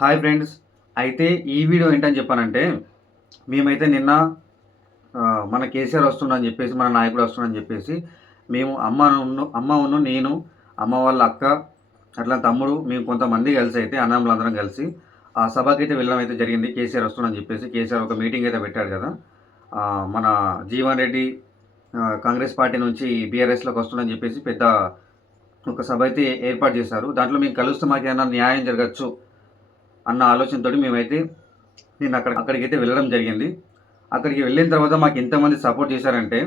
Hi friends. అయితే ఈ video ఏంటని చెప్పానంటే, మేమైతే నిన్న మన కేసీఆర్ వస్తుండని చెప్పేసి, మన నాయకుడు వస్తుండని చెప్పేసి, మేము అమ్మ నేను, అమ్మ వాళ్ళ అక్క, అట్లా తమ్ముడు, మేము కొంతమంది కలిసి అయితే అన్నదమ్ములందరం కలిసి ఆ సభకైతే వెళ్ళడం అయితే జరిగింది. కేసీఆర్ వస్తుండని చెప్పేసి, కేసీఆర్ ఒక మీటింగ్ అయితే పెట్టాడు కదా. మన జీవన్ రెడ్డి కాంగ్రెస్ పార్టీ నుంచి బీఆర్ఎస్లోకి వస్తుండని చెప్పేసి పెద్ద ఒక సభ అయితే ఏర్పాటు చేశారు. దాంట్లో మేము కలుస్తే మాకేమైనా న్యాయం జరగచ్చు అన్న ఆలోచనతోటి మేమైతే నేను అక్కడికైతే వెళ్ళడం జరిగింది. అక్కడికి వెళ్ళిన తర్వాత మాకు ఎంతమంది సపోర్ట్ చేశారంటే,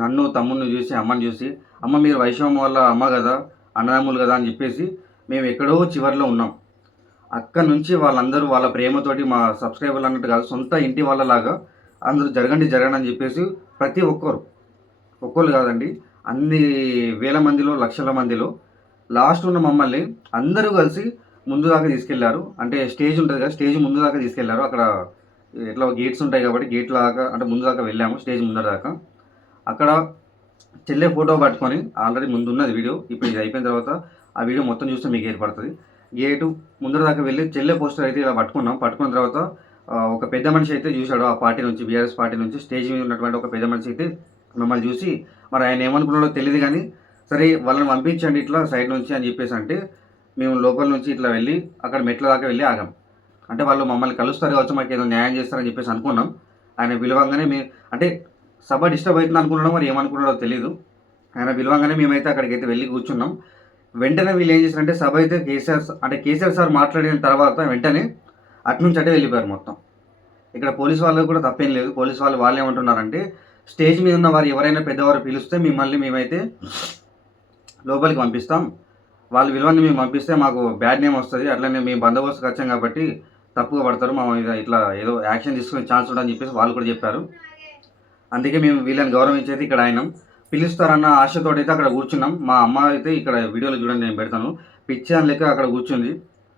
నన్ను తమ్ముడిని చూసి, అమ్మని చూసి, అమ్మ మీరు వైష్ణవం వాళ్ళ అమ్మ కదా, అన్నదమ్ములు కదా అని చెప్పేసి మేము ఎక్కడో చివరిలో ఉన్నాం. అక్కడ నుంచి వాళ్ళందరూ వాళ్ళ ప్రేమతోటి మా సబ్స్క్రైబర్లు అన్నట్టు కాదు, సొంత ఇంటి వాళ్ళలాగా అందరూ జరగండి అని చెప్పేసి ప్రతి ఒక్కరు కాదండి, అన్ని వేల మందిలో, లక్షల మందిలో లాస్ట్ ఉన్న మమ్మల్ని అందరూ కలిసి ముందు దాకా తీసుకెళ్లారు. అంటే స్టేజ్ ఉంటుంది కదా, స్టేజ్ ముందు దాకా తీసుకెళ్లారు. అక్కడ ఎట్లా గేట్స్ ఉంటాయి కాబట్టి గేట్ దాకా అంటే ముందు దాకా వెళ్ళాము, స్టేజ్ ముందర దాకా. అక్కడ చెల్లె ఫోటో పట్టుకొని ఆల్రెడీ ముందు ఉన్నది వీడియో, ఇప్పుడు ఇది అయిపోయిన తర్వాత ఆ వీడియో మొత్తం చూస్తే మీకు ఏర్పడుతుంది. గేటు ముందర దాకా వెళ్ళి చెల్లె పోస్టర్ అయితే ఇలా పట్టుకున్న తర్వాత ఒక పెద్ద మనిషి అయితే చూశాడు, ఆ పార్టీ నుంచి, బీఆర్ఎస్ పార్టీ నుంచి స్టేజ్ మీద ఉన్నటువంటి ఒక పెద్ద మనిషి అయితే మిమ్మల్ని చూసి, మరి ఆయన ఏమనుకున్నాడో తెలియదు కానీ, సరే వాళ్ళని పంపించండి ఇట్లా సైడ్ నుంచి అని చెప్పేసి అంటే, మేము లోపల నుంచి ఇట్లా వెళ్ళి అక్కడ మెట్ల దాకా వెళ్ళి ఆగాం. అంటే వాళ్ళు మమ్మల్ని కలుస్తారు కావచ్చు, మాకు ఏదో న్యాయం చేస్తారని చెప్పేసి అనుకున్నాం. ఆయన పిలవంగానే అంటే సభ డిస్టర్బ్ అవుతుంది అనుకున్నాడో మరి ఏమనుకున్నాడో తెలియదు. ఆయన పిలవంగానే మేమైతే అక్కడికైతే వెళ్ళి కూర్చున్నాం. వెంటనే వీళ్ళు ఏం చేశారంటే, సభ అయితే కేసీఆర్ సార్ మాట్లాడిన తర్వాత వెంటనే అట్నుంచి అంటే వెళ్ళిపోయారు మొత్తం. ఇక్కడ పోలీస్ వాళ్ళకి కూడా తప్పేం లేదు. పోలీస్ వాళ్ళు ఏమంటున్నారంటే, స్టేజ్ మీద ఉన్న వారు ఎవరైనా పెద్దవారు పిలిస్తే మేమైతే లోపలికి పంపిస్తాం, వాళ్ళు విలువని మేము పంపిస్తే మాకు బ్యాడ్ నేమ్ వస్తుంది, అట్లనే మేము బందోబస్తుకు వచ్చాం కాబట్టి తప్పుగా పడతారు, మా మీద ఇట్లా ఏదో యాక్షన్ తీసుకునే ఛాన్స్ ఉందని చెప్పేసి వాళ్ళు కూడా చెప్పారు. అందుకే మేము వీళ్ళని గౌరవించేది ఇక్కడ అయినాం. పిలుస్తారన్న ఆశతోటైతే అక్కడ కూర్చున్నాం. మా అమ్మ అయితే ఇక్కడ వీడియోలో చూడండి, నేను పెడతాను, పిచ్చాన్ లెక్క అక్కడ కూర్చుంది.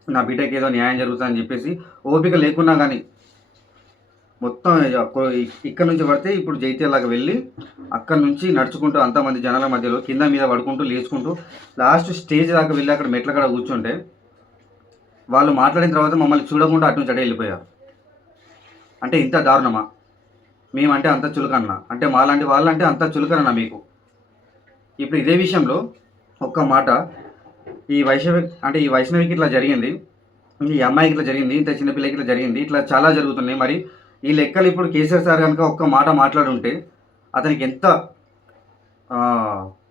నా బిడ్డకి ఏదో న్యాయం జరుగుతుందని చెప్పేసి ఓపిక లేకున్నా కానీ మొత్తం ఇక్కడ నుంచి పడితే ఇప్పుడు జైత్యాలాగా వెళ్ళి అక్కడ నుంచి నడుచుకుంటూ అంతమంది జనాల మధ్యలో కింద మీద పడుకుంటూ లేచుకుంటూ లాస్ట్ స్టేజ్ దాకా వెళ్ళి అక్కడ మెట్ల కాడ కూర్చుంటే వాళ్ళు మాట్లాడిన తర్వాత మమ్మల్ని చూడకుండా అటు నుంచి అటే వెళ్ళిపోయారు. అంటే ఇంత దారుణమా? మేమంటే అంత చులకన్నా? అంటే మాలాంటి వాళ్ళంటే అంత చులకనన్నా మీకు? ఇప్పుడు ఇదే విషయంలో ఒక్క మాట, ఈ వైష్ణవికి ఇట్లా జరిగింది, ఈ అమ్మాయికి ఇట్లా జరిగింది, ఇంత చిన్నపిల్లకి ఇట్లా జరిగింది, ఇట్లా చాలా జరుగుతున్నాయి. మరి ఈ లెక్కలు ఇప్పుడు కేసీఆర్ సార్ కనుక ఒక్క మాట మాట్లాడుంటే అతనికి ఎంత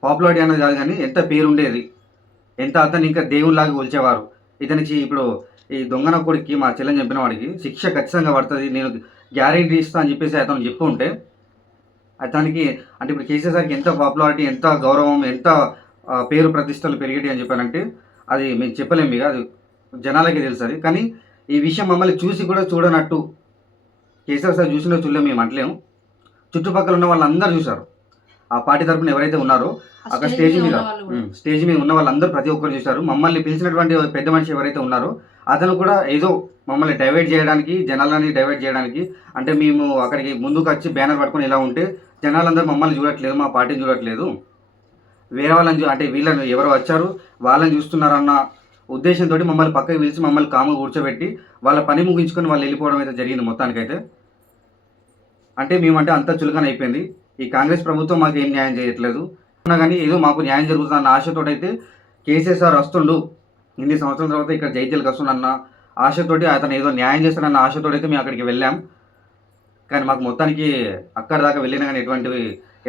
పాపులారిటీ అనేది కాదు కానీ ఎంత పేరు ఉండేది, ఎంత అతను ఇంకా దేవుళ్ళలాగా కొలిచేవారు. ఇతనికి ఇప్పుడు ఈ దొంగన కొడుక్కి, మా చెల్లెని చంపిన వాడికి శిక్ష ఖచ్చితంగా పడుతుంది, నేను గ్యారెంటీ ఇస్తా అని చెప్పేసి అతను చెప్తూ ఉంటే అతనికి అంటే ఇప్పుడు కేసీఆర్ సార్కి ఎంత పాపులారిటీ, ఎంత గౌరవం, ఎంత పేరు ప్రతిష్టలు పెరిగేటి అని చెప్పానంటే అది మేము చెప్పలేము. ఇక అది జనాలకి తెలుస్తుంది. కానీ ఈ విషయం మమ్మల్ని చూసి కూడా చూడనట్టు కేసీఆర్ సార్ చూసినా చూడలేము మేము అంటలేము. చుట్టుపక్కల ఉన్న వాళ్ళందరూ చూశారు. ఆ పార్టీ తరఫున ఎవరైతే ఉన్నారో అక్కడ స్టేజ్ మీద ఉన్న వాళ్ళందరూ ప్రతి ఒక్కరు చూశారు. మమ్మల్ని పిలిచినటువంటి పెద్ద మనిషి ఎవరైతే ఉన్నారో అతను కూడా ఏదో మమ్మల్ని డైవర్ట్ చేయడానికి, జనాలని డైవర్ట్ చేయడానికి, అంటే మేము అక్కడికి ముందుకు వచ్చి బ్యానర్ పట్టుకొని ఇలా ఉంటే జనాలందరూ మమ్మల్ని చూడట్లేదు, మా పార్టీని చూడట్లేదు, వేరే వాళ్ళని అంటే వీళ్ళని ఎవరు వచ్చారు వాళ్ళని చూస్తున్నారన్న ఉద్దేశంతో మమ్మల్ని పక్కకి పిలిచి మమ్మల్ని కాముగా కూర్చోబెట్టి వాళ్ళ పని ముగించుకొని వాళ్ళు వెళ్ళిపోవడం అయితే జరిగింది మొత్తానికైతే. అంటే మేమంటే అంత చులకన అయిపోయింది. ఈ కాంగ్రెస్ ప్రభుత్వం మాకు ఏం న్యాయం చేయట్లేదు అన్నా కానీ ఏదో మాకు న్యాయం జరుగుతుందన్న ఆశతోటైతే కేసీఆర్ సార్ వస్తుండు, ఇన్ని సంవత్సరాల తర్వాత ఇక్కడ జైత్యాలకు వస్తుండన్న ఆశతోటి, అతను ఏదో న్యాయం చేస్తాడన్న ఆశతోటైతే మేము అక్కడికి వెళ్ళాం. కానీ మాకు మొత్తానికి అక్కడ దాకా వెళ్ళినా కానీ ఎటువంటివి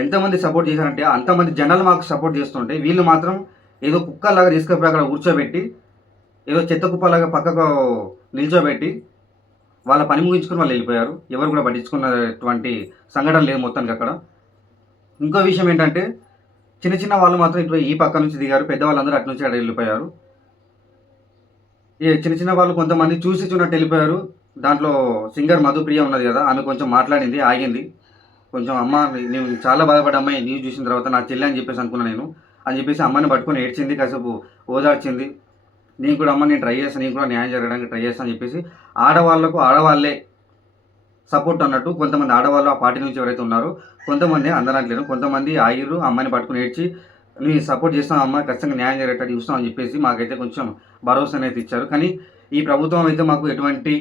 ఎంతమంది సపోర్ట్ చేశారంటే అంతమంది జనాలు మాకు సపోర్ట్ చేస్తుంటే వీళ్ళు మాత్రం ఏదో కుక్కలాగా తీసుకుపోయి అక్కడ కూర్చోబెట్టి, ఏదో చెత్త కుప్పలాగా పక్కకు నిల్చోబెట్టి వాళ్ళ పని ముగించుకొని వాళ్ళు వెళ్ళిపోయారు. ఎవరు కూడా పట్టించుకున్నటువంటి సంఘటన లేదు మొత్తానికి అక్కడ. ఇంకో విషయం ఏంటంటే చిన్న వాళ్ళు మాత్రం ఇటు ఈ పక్క నుంచి దిగారు, పెద్దవాళ్ళందరూ అటు నుంచి అక్కడ వెళ్ళిపోయారు. ఈ చిన్న వాళ్ళు కొంతమంది చూసినట్టు వెళ్ళిపోయారు. దాంట్లో సింగర్ మధుప్రియ ఉన్నది కదా, ఆమె కొంచెం మాట్లాడింది, ఆగింది కొంచెం. అమ్మ నేను చాలా బాధపడ్డా అమ్మాయి న్యూస్ చూసిన తర్వాత, నా చెల్లి అని చెప్పేసి అనుకున్నాను నేను అని చెప్పేసి అమ్మని పట్టుకొని ఏడ్చింది, కాసేపు ఓదార్చింది. నేను కూడా అమ్మ నేను ట్రై చేస్తాను, నేను కూడా న్యాయం జరగడానికి ట్రై చేస్తాను అని చెప్పేసి ఆడవాళ్ళే సపోర్ట్ అన్నట్టు కొంతమంది ఆడవాళ్ళు ఆ పార్టీ నుంచి ఎవరైతే ఉన్నారో కొంతమంది అందరట్లేదు, కొంతమంది ఆగిర్రు, అమ్మాయిని పట్టుకుని ఏడ్చి నేను సపోర్ట్ చేస్తాం అమ్మ, ఖచ్చితంగా న్యాయం జరిగేటట్టు చూస్తాం అని చెప్పేసి మాకైతే కొంచెం భరోసా అయితే ఇచ్చారు. కానీ ఈ ప్రభుత్వం అయితే మాకు ఎటువంటి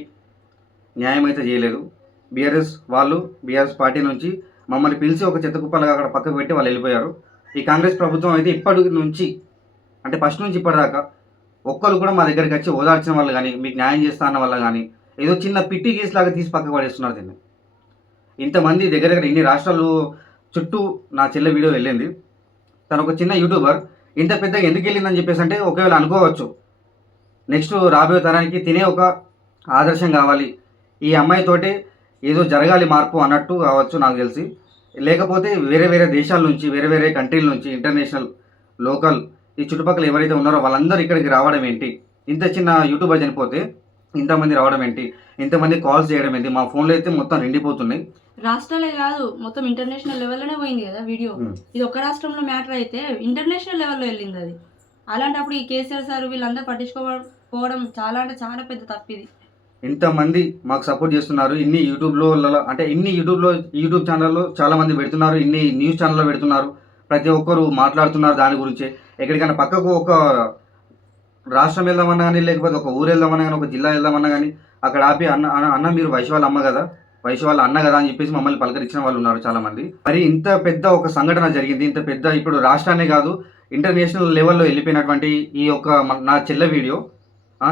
న్యాయం అయితే చేయలేదు. బీఆర్ఎస్ పార్టీ నుంచి మమ్మల్ని పిలిచి ఒక చెత్త కుప్పలుగా అక్కడ పక్కకు పెట్టి వాళ్ళు వెళ్ళిపోయారు. ఈ కాంగ్రెస్ ప్రభుత్వం అయితే ఇప్పటి నుంచి అంటే ఫస్ట్ నుంచి ఇప్పటిదాకా ఒక్కరు కూడా మా దగ్గరికి వచ్చి ఓదార్చిన వాళ్ళు కానీ, మీకు న్యాయం చేస్తా అన్న వల్ల కానీ, ఏదో చిన్న పిట్టి కేసులాగా తీసి పక్కకు పడేస్తున్నారు దీన్ని. ఇంతమంది దగ్గర దగ్గర ఇన్ని రాష్ట్రాలు చుట్టూ నా చెల్లె వీడియో వెళ్ళింది. తను ఒక చిన్న యూట్యూబర్, ఇంత పెద్దగా ఎందుకు వెళ్ళిందని చెప్పేసి అంటే ఒకవేళ అనుకోవచ్చు, నెక్స్ట్ రాబోయే తరానికి తినే ఒక ఆదర్శం కావాలి, ఈ అమ్మాయితోటే ఏదో జరగాలి మార్పు అన్నట్టు కావచ్చు నాకు తెలిసి. లేకపోతే వేరే వేరే దేశాల నుంచి, వేరే వేరే కంట్రీల నుంచి, ఇంటర్నేషనల్, లోకల్, ఈ చుట్టుపక్కల ఎవరైతే ఉన్నారో వాళ్ళందరూ ఇక్కడికి రావడం ఏంటి, ఇంత చిన్న యూట్యూబర్ చనిపోతే ఇంతమంది రావడం ఏంటి, ఇంతమంది కాల్స్ చేయడం ఏంటి, మా ఫోన్లో అయితే మొత్తం నిండిపోతున్నాయి. రాష్ట్రాలే కాదు మొత్తం ఇంటర్నేషనల్ లెవెల్లోనే పోయింది కదా వీడియో. ఇది ఒక రాష్ట్రంలో మ్యాటర్ అయితే ఇంటర్నేషనల్ లెవెల్లో వెళ్ళింది అది. అలాంటప్పుడు ఈ కేసీఆర్ సార్ వీళ్ళందరూ పట్టించుకోకపోవడం చాలా అంటే చాలా పెద్ద తప్పిది. ఇంతమంది మాకు సపోర్ట్ చేస్తున్నారు, ఇన్ని యూట్యూబ్ ఛానల్లో చాలామంది పెడుతున్నారు, ఇన్ని న్యూస్ ఛానల్లో పెడుతున్నారు, ప్రతి ఒక్కరు మాట్లాడుతున్నారు దాని గురించే. ఎక్కడికైనా పక్కకు ఒక రాష్ట్రం వెళ్దామన్నా కానీ, లేకపోతే ఒక ఊరు వెళ్దామన్నా కానీ, ఒక జిల్లా వెళ్దామన్నా కానీ అక్కడ ఆపి అన్న మీరు వైశ్వాళ్ళ అమ్మ కదా, వైశ్వాళ్ళ అన్న కదా అని చెప్పేసి మమ్మల్ని పలకరించిన వాళ్ళు ఉన్నారు చాలామంది. మరి ఇంత పెద్ద ఒక సంఘటన జరిగింది, ఇంత పెద్ద ఇప్పుడు రాష్ట్రాన్నే కాదు ఇంటర్నేషనల్ లెవెల్లో వెళ్ళిపోయినటువంటి ఈ యొక్క నా చెల్లె వీడియో,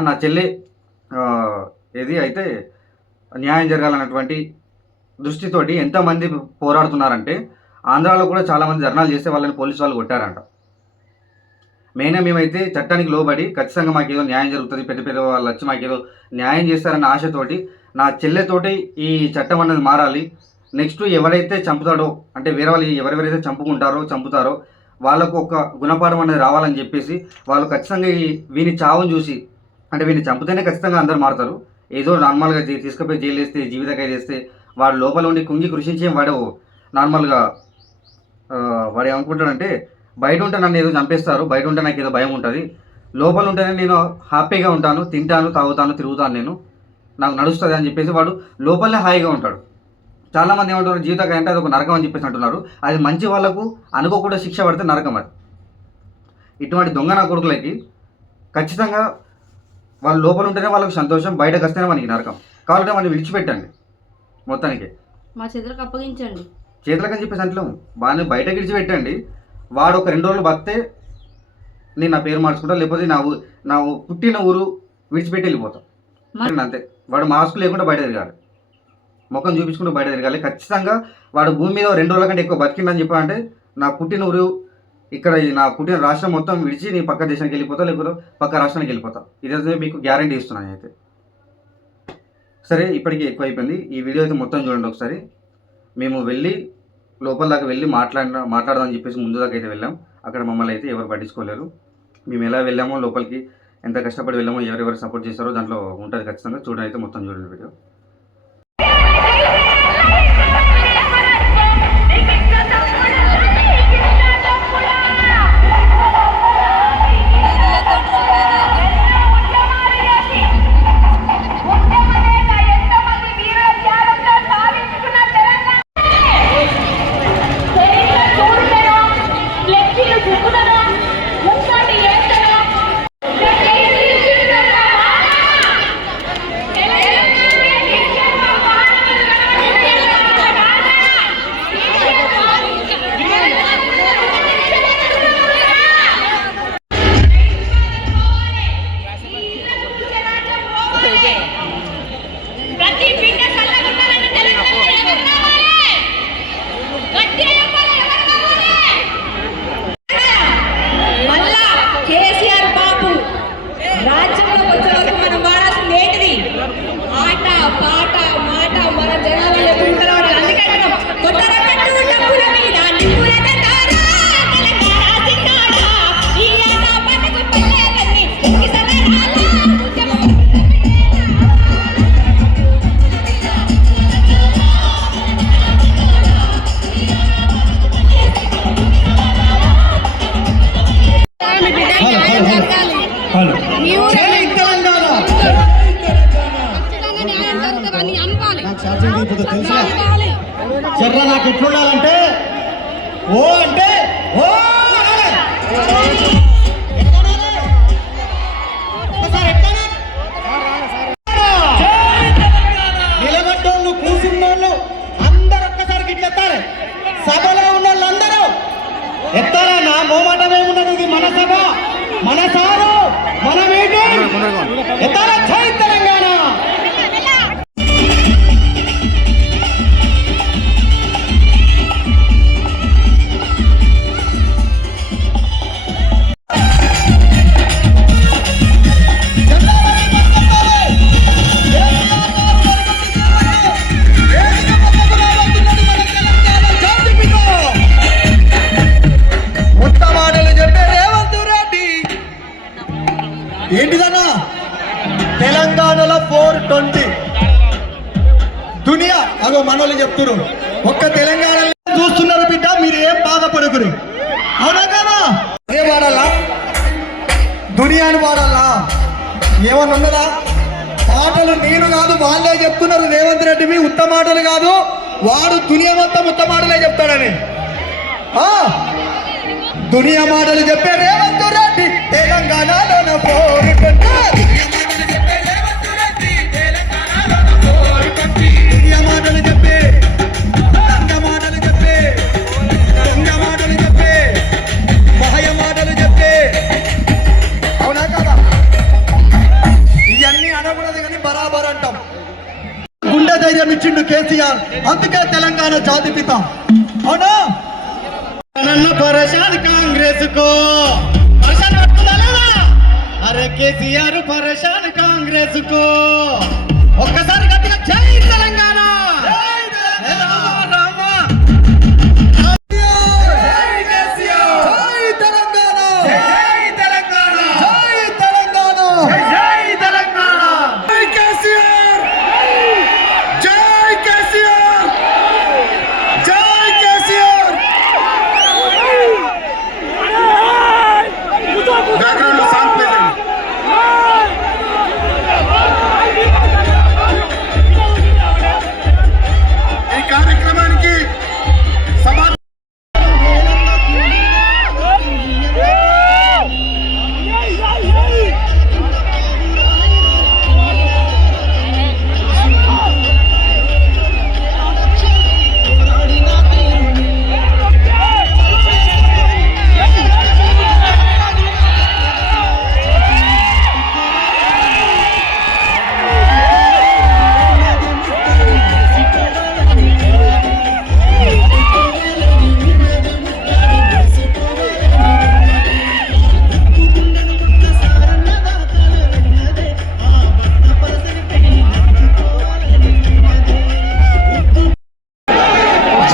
నా చెల్లె ఏది అయితే న్యాయం జరగాలన్నటువంటి దృష్టితోటి ఎంతమంది పోరాడుతున్నారంటే, ఆంధ్రాలో కూడా చాలామంది ధర్నాలు చేస్తే వాళ్ళని పోలీసు వాళ్ళు కొట్టారంట. మెయిన్గా మేమైతే చట్టానికి లోబడి ఖచ్చితంగా మాకేదో న్యాయం జరుగుతుంది, పెద్ద పెద్ద వాళ్ళు వచ్చి మాకేదో న్యాయం చేస్తారన్న ఆశతోటి నా చెల్లెతోటి ఈ చట్టం అనేది మారాలి. నెక్స్ట్ ఎవరైతే చంపుతాడో అంటే వేరే వాళ్ళు ఎవరెవరైతే చంపుతారో వాళ్ళకు ఒక గుణపాఠం అనేది రావాలని చెప్పేసి వాళ్ళు ఖచ్చితంగా వీని చావును చూసి, అంటే వీని చంపితేనే ఖచ్చితంగా అందరు మారుతారు. ఏదో నార్మల్గా తీసుకుపోయి జైలు వేస్తే, జీవితకాయ చేస్తే వాడు లోపల ఉండి కుంగి కృషించే వాడు నార్మల్గా వాడు ఏమనుకుంటాడంటే బయట ఉంటే నన్ను ఏదో చంపేస్తారు, బయట ఉంటే నాకు ఏదో భయం ఉంటుంది, లోపల ఉంటేనే నేను హ్యాపీగా ఉంటాను, తింటాను, తాగుతాను, తిరుగుతాను, నాకు నడుస్తుంది అని చెప్పేసి వాడు లోపలనే హాయిగా ఉంటాడు. చాలామంది ఏమంటారు జీవితకాయ అంటే అది ఒక నరకం అని చెప్పేసి అంటున్నారు. అది మంచి వాళ్ళకు అనుకోకుండా శిక్ష పడితే నరకం అది. ఇటువంటి దొంగ నా కొడుకులకి ఖచ్చితంగా వాళ్ళు లోపల ఉంటేనే వాళ్ళకి సంతోషం, బయటకు వస్తేనే మనకి నరకం. కాబట్టి మనం విడిచిపెట్టండి, మొత్తానికి మా చేతులకు అప్పగించండి. చేతులకని చెప్పేసి అంటలో బాగానే బయటకు విడిచిపెట్టండి. వాడు ఒక 2 రోజులు బతితే నేను నా పేరు మార్చుకుంటా, లేకపోతే నా పుట్టిన ఊరు విడిచిపెట్టి వెళ్ళిపోతాం అంతే. వాడు మాస్క్ లేకుండా బయట తిరగాలి, ముఖం చూపించుకుంటూ బయట తిరగాలి. ఖచ్చితంగా వాడు భూమి మీద 2 రోజుల కంటే ఎక్కువ బతికిందని చెప్పాలంటే నా పుట్టిన ఊరు ఇక్కడ నా పుట్టిన రాష్ట్రం మొత్తం విడిచి నీ పక్క దేశానికి వెళ్ళిపోతా, లేకపోతే పక్క రాష్ట్రానికి వెళ్ళిపోతా. ఇదైతే మీకు గ్యారంటీ ఇస్తున్నాను అయితే. సరే ఇప్పటికీ ఎక్కువ అయిపోయింది, ఈ వీడియో అయితే మొత్తం చూడండి ఒకసారి. మేము లోపల దాకా వెళ్ళి మాట్లాడదామని చెప్పేసి ముందు దాకా అయితే వెళ్ళాం. అక్కడ మమ్మల్ని అయితే ఎవరు పట్టించుకోలేరు. మేము ఎలా వెళ్ళామో, లోపలికి ఎంత కష్టపడి వెళ్ళామో, ఎవరెవరు సపోర్ట్ చేస్తారో దాంట్లో ఉంటుంది ఖచ్చితంగా. చూడండి అయితే మొత్తం చూడండి వీడియో. చర్ర నాకు ఎట్లుండాలంటే ఓ అంటే ఓ ఒకసారి ఎట్లా 20 దునియా అగో మనోళ్ళు చెప్తున్నారు ఒక్క తెలంగాణలో చూస్తున్నారు బిడ్డ, మీరు ఏం బాధపడుకుని అవునా కదా? ఏ వాడాలా దునియాని వాడాలా ఏమన్నా ఉన్నదా? మాటలు నేను కాదు వాళ్ళే చెప్తున్నారు. రేవంత్ రెడ్డివి ఉత్త మాటలు కాదు, వాడు దునియా మొత్తం ఉత్త మాటలే చెప్తాడని. దునియా మాటలు చెప్పే రేవంత్ రెడ్డి తెలంగాణలో పోరుకుంటారు. దునియా మాటలు చెప్పే లంగ మాటలు చెప్పే దొంగ మాటలు చెప్పే మహయ మాటలు చెప్పే అవునా కదా? ఇవన్నీ అనకూడదు కానీ బరాబర్ అంటాం. గుండె ధైర్యం ఇచ్చిండు కేసీఆర్, అందుకే తెలంగాణ జాతిపిత అవునా? పరేషాన్ కాంగ్రెస్ को परेशान अरे केसीआर परेशान कांग्रेस को ఒక్కసారి గట్టిగా జై తెలంగాణ జై రామ జై కేసీఆర్ జై తెలంగాణ జై తెలంగాణ జై తెలంగాణ జై తెలంగాణ జై కేసీఆర్ జై కేసీఆర్ జై కేసీఆర్ బ్యాక్గ్రౌండ్ లో సాంగ్ ప్లే చేయండి. ఈ కార్యక్రమానికి సభా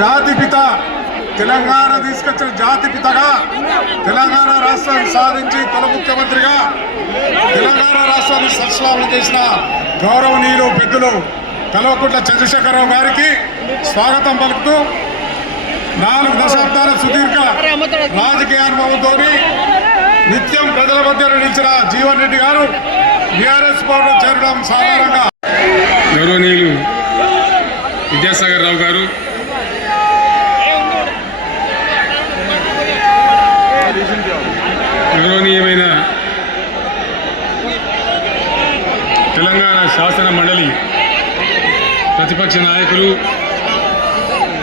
జాతిపిత తెలంగాణ తీసుకొచ్చిన జాతిపితగా తెలంగాణ రాష్ట్రాన్ని సాధించి తొలి ముఖ్యమంత్రిగా తెలంగాణ రాష్ట్రాన్ని సస్లామం చేసిన గౌరవనీయులు పెద్దలు కల్వకుంట్ల చంద్రశేఖరరావు గారికి స్వాగతం పలుకుతూ 4 దశాబ్దాల సుదీర్ఘ రాజకీయ అనుభవంతో నిత్యం ప్రజల మధ్య నిలిచిన జీవన్ రెడ్డి గారు టీఆర్ఎస్ పార్టీ చేరడం సాధారణంగా గౌరవనీయులు విద్యాసాగర్ రావు గారు, గౌరవనీయమైన తెలంగాణ శాసన మండలి ప్రతిపక్ష నాయకులు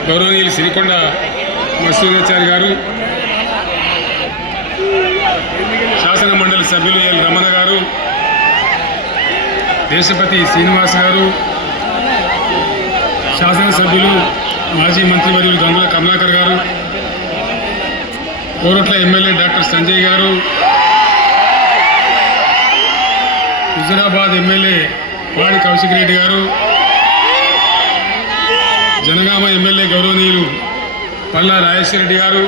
గౌరవనీయులు సిరికొండ మసూదాచారి గారు, శాసన మండలి సభ్యులు ఎల్ రమణ గారు, దేశపతి శ్రీనివాస్ గారు, శాసనసభ్యులు మాజీ మంత్రివర్యులు గంగుల కమలాకర్ గారు, కోరుట్ల ఎమ్మెల్యే డాక్టర్ సంజయ్ గారు, హుజురాబాద్ ఎమ్మెల్యే వాడి కౌశిక్ రెడ్డి గారు, జనగామ ఎమ్మెల్యే గౌరవనీయులు పల్లా రాజేశ్వర రెడ్డి గారు,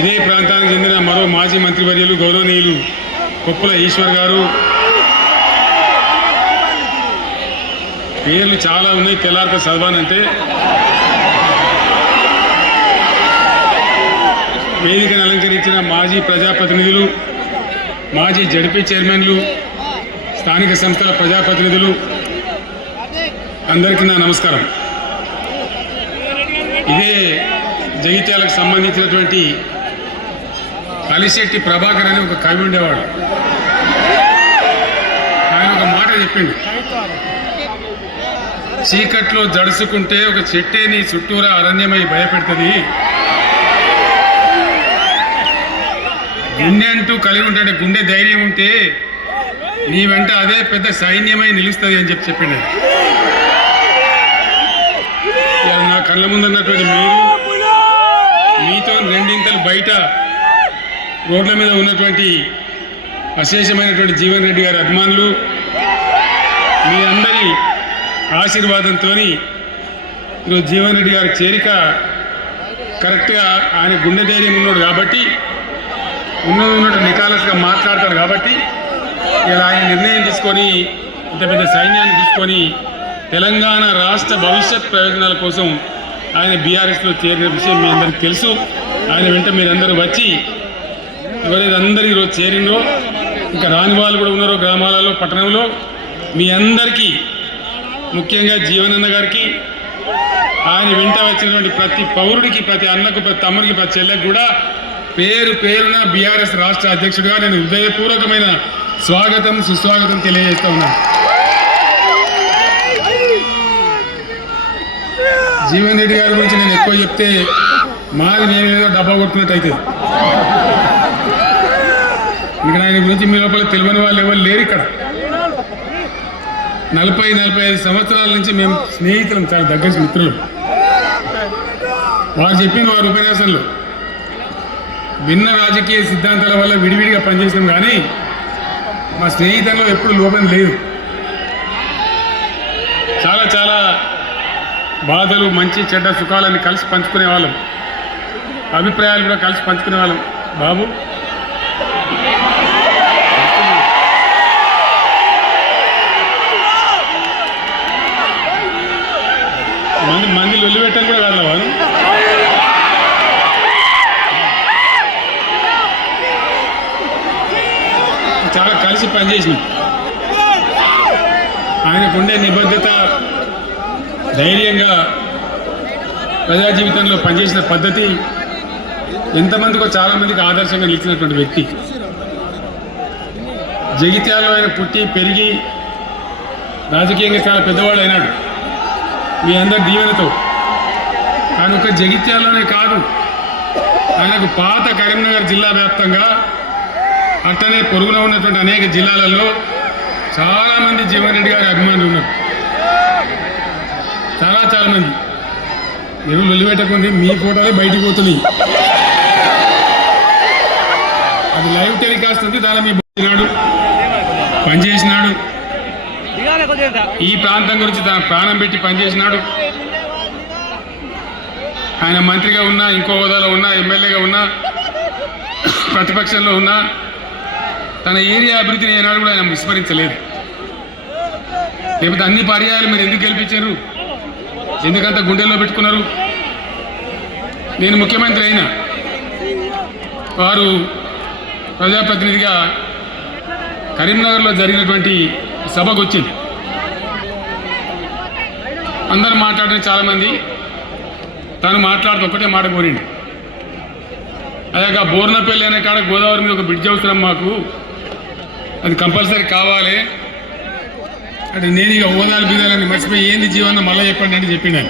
ఇదే ప్రాంతానికి చెందిన మరో మాజీ మంత్రివర్యులు గౌరవనీయులు కొప్పుల ఈశ్వర్ గారు, పేర్లు చాలా ఉన్నాయి, తెల్లారితో చదవానంటే. వేదికను అలంకరించిన మాజీ ప్రజాప్రతినిధులు, మాజీ జడ్పీ చైర్మన్లు, స్థానిక సంస్థల ప్రజాప్రతినిధులు, అందరికీ నా నమస్కారం. ఇదే జగిత్యాలకు సంబంధించినటువంటి అలిశెట్టి ప్రభాకర్ అనే ఒక కవి ఉండేవాడు. ఆయన ఒక మాట చెప్పిండు, చీకట్లో జడుసుకుంటే ఒక చెట్టే నీ చుట్టూరా అరణ్యమై భయపెడుతుంది, గుండె అంటూ కలిగి ఉంటే గుండె ధైర్యం ఉంటే నీ వెంట అదే పెద్ద సైన్యమై నిలుస్తుంది అని చెప్పిండు. నా కళ్ళ ముందున్నటువంటి మీరు, మీతో రెండింతలు బయట రోడ్ల మీద ఉన్నటువంటి అశేషమైనటువంటి జీవన్ రెడ్డి గారి అభిమానులు, మీ అందరి ఆశీర్వాదంతో ఈరోజు జీవన్ రెడ్డి గారి చేరిక కరెక్ట్గా ఆయన గుండె ధైర్యం ఉన్నాడు కాబట్టి, ఉన్నట్టు నికాలస్గా మాట్లాడతాడు కాబట్టి ఇలా ఆయన నిర్ణయం తీసుకొని ఇంత పెద్ద సైన్యాన్ని తీసుకొని తెలంగాణ రాష్ట్ర భవిష్యత్ ప్రయోజనాల కోసం ఆయన బీఆర్ఎస్లో చేరిన విషయం మీ అందరికీ తెలుసు. ఆయన వెంట మీరందరూ వచ్చి ఎవరైతే అందరూ ఈరోజు చేరిందో ఇంకా రాని వాళ్ళు కూడా ఉన్నారో గ్రామాలలో పట్టణంలో మీ అందరికీ ముఖ్యంగా జీవనన్న గారికి ఆయన వెంట వచ్చినటువంటి ప్రతి పౌరుడికి ప్రతి అన్నకు ప్రతి తమ్ముడికి ప్రతి చెల్లెకి కూడా పేరు పేరున బీఆర్ఎస్ రాష్ట్ర అధ్యక్షుడిగా నేను హృదయపూర్వకమైన స్వాగతం సుస్వాగతం తెలియజేస్తా ఉన్నాను. జీవన్ రెడ్డి గారి గురించి నేను ఎక్కువ చెప్తే మాది నేనేదో డబ్బా కొట్టుకున్నట్టు అవుతుంది. ఇక్కడ ఆయన గురించి మీ లోపల తెలియని వాళ్ళు ఎవరు లేరు. ఇక్కడ 40-45 సంవత్సరాల నుంచి మేము స్నేహితులం, చాలా దగ్గర మిత్రులు. వారు చెప్పిన వారి ఉపన్యాసంలో భిన్న రాజకీయ సిద్ధాంతాల వల్ల విడివిడిగా పనిచేసాం, కానీ మా స్నేహితుల్లో ఎప్పుడు లోపం లేదు. చాలా చాలా బాధలు, మంచి చెడ్డ సుఖాలన్నీ కలిసి పంచుకునే వాళ్ళం, అభిప్రాయాలు కూడా కలిసి పంచుకునే వాళ్ళం. బాబు మంది లొల్లి పెట్టని కూడా కాదు వారు. చాలా కలిసి పనిచేసినాం. ఆయనకుండే నిబద్ధత, ధైర్యంగా ప్రజా జీవితంలో పనిచేసిన పద్ధతి ఎంతమందికో చాలామందికి ఆదర్శంగా నిలిచినటువంటి వ్యక్తి. జగిత్యాలలో ఆయన పుట్టి పెరిగి రాజకీయంగా చాలా పెద్దవాడు అయినాడు మీ అందరి దీవెనతో. ఆయన ఒక జగిత్యాలలోనే కాదు, ఆయనకు పాత కరీంనగర్ జిల్లా వ్యాప్తంగా అట్టనే పొరుగున ఉన్నటువంటి అనేక జిల్లాలలో చాలామంది జీవన్ రెడ్డి గారి అభిమానులు ఉన్నారు. చాలా మంది. మీరు లొల్లిపెట్టకుంది, మీ ఫోటోలే బయటికి పోతున్నాయి. అది లైవ్ టెలికాస్ట్ ఉంది, దాని మీ పనిచేసినాడు. ఈ ప్రాంతం గురించి తన ప్రాణం పెట్టి పనిచేసినాడు. ఆయన మంత్రిగా ఉన్నా, ఇంకో హోదాలో ఉన్నా, ఎమ్మెల్యేగా ఉన్నా, ప్రతిపక్షంలో ఉన్నా తన ఏరియా అభివృద్ధిని ఏనాడు కూడా ఆయన విస్మరించలేదు. లేకపోతే అన్ని పర్యాయాలు మీరు ఎందుకు గెలిపించారు, ఎందుకంత గుండెల్లో పెట్టుకున్నారు? నేను ముఖ్యమంత్రి అయినా వారు ప్రజాప్రతినిధిగా కరీంనగర్లో జరిగినటువంటి సభకు వచ్చింది. అందరూ మాట్లాడిన చాలామంది, తను మాట్లాడుతూ ఒకటే మాట కోరిండు. అయ్యాక బోర్నపల్లి అనే కాడ గోదావరి మీద ఒక బ్రిడ్జ్ అవసరం మాకు, అది కంపల్సరీ కావాలి అంటే నేను ఇక హోదాలు బీదాలని మర్చిపోయి ఏంది జీవనం మళ్ళీ చెప్పండి అంటే చెప్పిండు.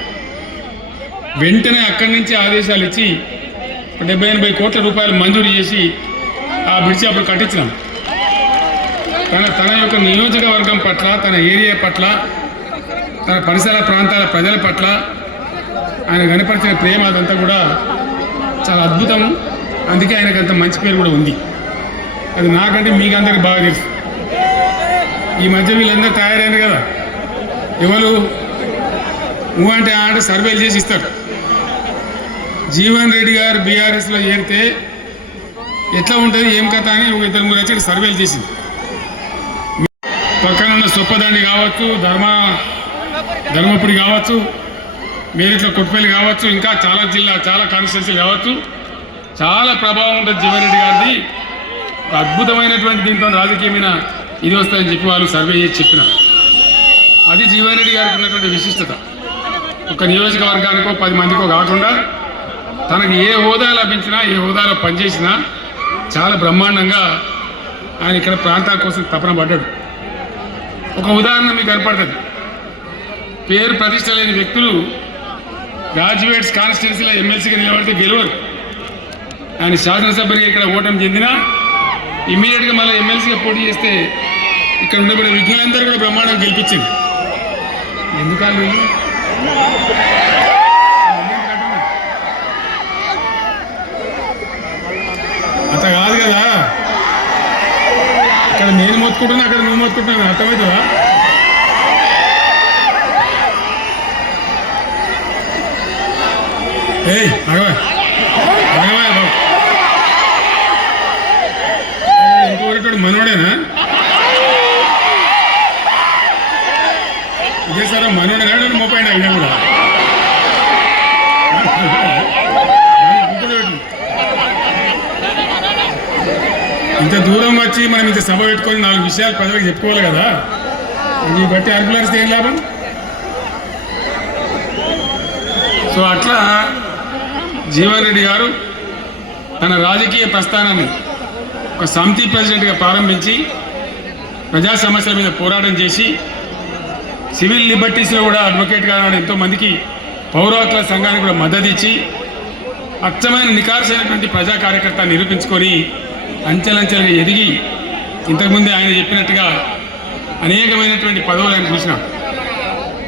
వెంటనే అక్కడి నుంచి ఆదేశాలు ఇచ్చి 70-80 కోట్ల రూపాయలు మంజూరు చేసి ఆ బ్రిడ్జ్ అప్పుడు కట్టించినాం. తన యొక్క నియోజకవర్గం పట్ల, తన ఏరియా పట్ల, తన పరిసర ప్రాంతాల ప్రజల పట్ల ఆయన కనపరిచిన ప్రేమ అదంతా కూడా చాలా అద్భుతం. అందుకే ఆయనకు అంత మంచి పేరు కూడా ఉంది. అది నాకంటే మీకు అందరికి బాగా తెలుసు. ఈ మధ్య వీళ్ళందరూ తయారైనారు కదా, ఎవరు అంటే ఆడ సర్వేలు చేసి ఇస్తారు. జీవన్ రెడ్డి గారు బీఆర్ఎస్లో చేరితే ఎట్లా ఉంటుంది ఏం కథ అని 2-3 వచ్చి సర్వేలు చేసింది. పక్కన ఉన్న సొప్పదండి కావచ్చు, ధర్మపురి కావచ్చు, మేరిట్లో కొట్టుపల్లి కావచ్చు, ఇంకా చాలా చాలా కాన్స్టిట్యున్సీలు కావచ్చు, చాలా ప్రభావం ఉంటుంది జీవన్ రెడ్డి గారిది. అద్భుతమైనటువంటి దీంతో రాజకీయమైన ఇది వస్తుందని చెప్పి వాళ్ళు సర్వే చేసి చెప్పినారు. అది జీవన్ రెడ్డి గారికి ఉన్నటువంటి విశిష్టత. ఒక నియోజకవర్గానికో 10 మందికో కాకుండా తనకు ఏ హోదా లభించినా, ఏ హోదాలో పనిచేసినా చాలా బ్రహ్మాండంగా ఆయన ఇక్కడ ప్రాంతాల కోసం తపన పడ్డాడు. ఒక ఉదాహరణ మీకు కనపడుతుంది. పేరు ప్రతిష్ట లేని వ్యక్తులు గ్రాడ్యుయేట్స్ కాన్స్టిట్యున్సీలో ఎమ్మెల్సీగా నిలబడితే గెలవరు. ఆయన శాసనసభ్యుడిగా ఇక్కడ ఓటమి చెందినా ఇమ్మీడియట్గా మళ్ళీ ఎమ్మెల్సీగా పోటీ చేస్తే ఇక్కడ ఉండబడిన విజ్ఞులందరూ కూడా బ్రహ్మాండంగా గెలిపించింది. ఎందుకని వీళ్ళు అంత కాదు కదా. ఇక్కడ నేను మొత్తుకుంటున్నా, అక్కడ నువ్వు మొత్తుకుంటున్నా, అర్థమవుతుందా? ఏయ్ అగవా బాబు, ఇంకోటి మనోడేనా? ఇదే సార్ మనోడు నాడు మోపాడు అయినా కూడా ఇంత దూరం వచ్చి మనం ఇంత సభ పెట్టుకొని 4 విషయాలు ప్రజలకు చెప్పుకోవాలి కదా. ఈ బట్టి అర్పులరిస్తే ఏం లాభం? సో అట్లా జీవన్ రెడ్డి గారు తన రాజకీయ ప్రస్థానాన్ని ఒక సమితి ప్రెసిడెంట్గా ప్రారంభించి ప్రజా సమస్యల మీద పోరాటం చేసి సివిల్ లిబర్టీస్లో కూడా అడ్వకేట్గా ఎంతోమందికి పౌర హక్కుల సంఘానికి కూడా మద్దతు ఇచ్చి అచ్చమైన నికార్సైనటువంటి ప్రజా కార్యకర్త నిరూపించుకొని అంచెలంచెలుగా ఎదిగి ఇంతకుముందే ఆయన చెప్పినట్టుగా అనేకమైనటువంటి పదవులు ఆయన చూసినాం.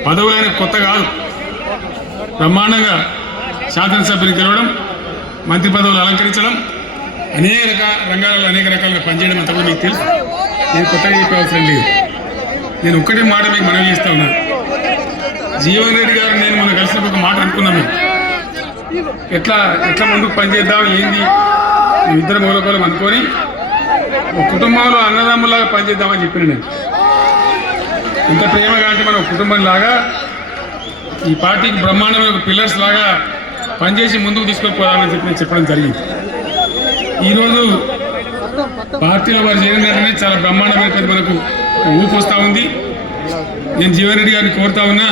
పదవులు ఆయన కొత్త కాదు. బ్రహ్మాండంగా శాసనసభ్యుని గెలవడం, మంత్రి పదవులు అలంకరించడం, అనేక రంగాలలో అనేక రకాలుగా పనిచేయడం అంతా కూడా మీకు తెలుసు. నేను కొత్తగా చెప్పే అవసరం లేదు. నేను ఒక్కటే మాట మీకు మనవి చేస్తా ఉన్నాను. జీవన్ రెడ్డి గారు నేను మనం కలిసినప్పుడు ఒక మాట అనుకున్నాము, ఎట్లా ముందుకు పనిచేద్దాం ఏంది ఇద్దరు మూలకోలం అనుకొని ఒక కుటుంబంలో అన్నదమ్ములాగా పనిచేద్దామని చెప్పిన నేను. ఇంత ప్రేమగా అంటే మనం కుటుంబం లాగా ఈ పార్టీకి బ్రహ్మాండమైన ఒక పిల్లర్స్ లాగా పనిచేసి ముందుకు తీసుకొని పోదామని చెప్పి నేను చెప్పడం జరిగింది. ఈరోజు పార్టీలో వారు చేరినట్టునే చాలా బ్రహ్మాండమైనటువంటి మనకు ఊపు వస్తూ ఉంది. నేను జీవన్ రెడ్డి గారిని కోరుతా ఉన్నా,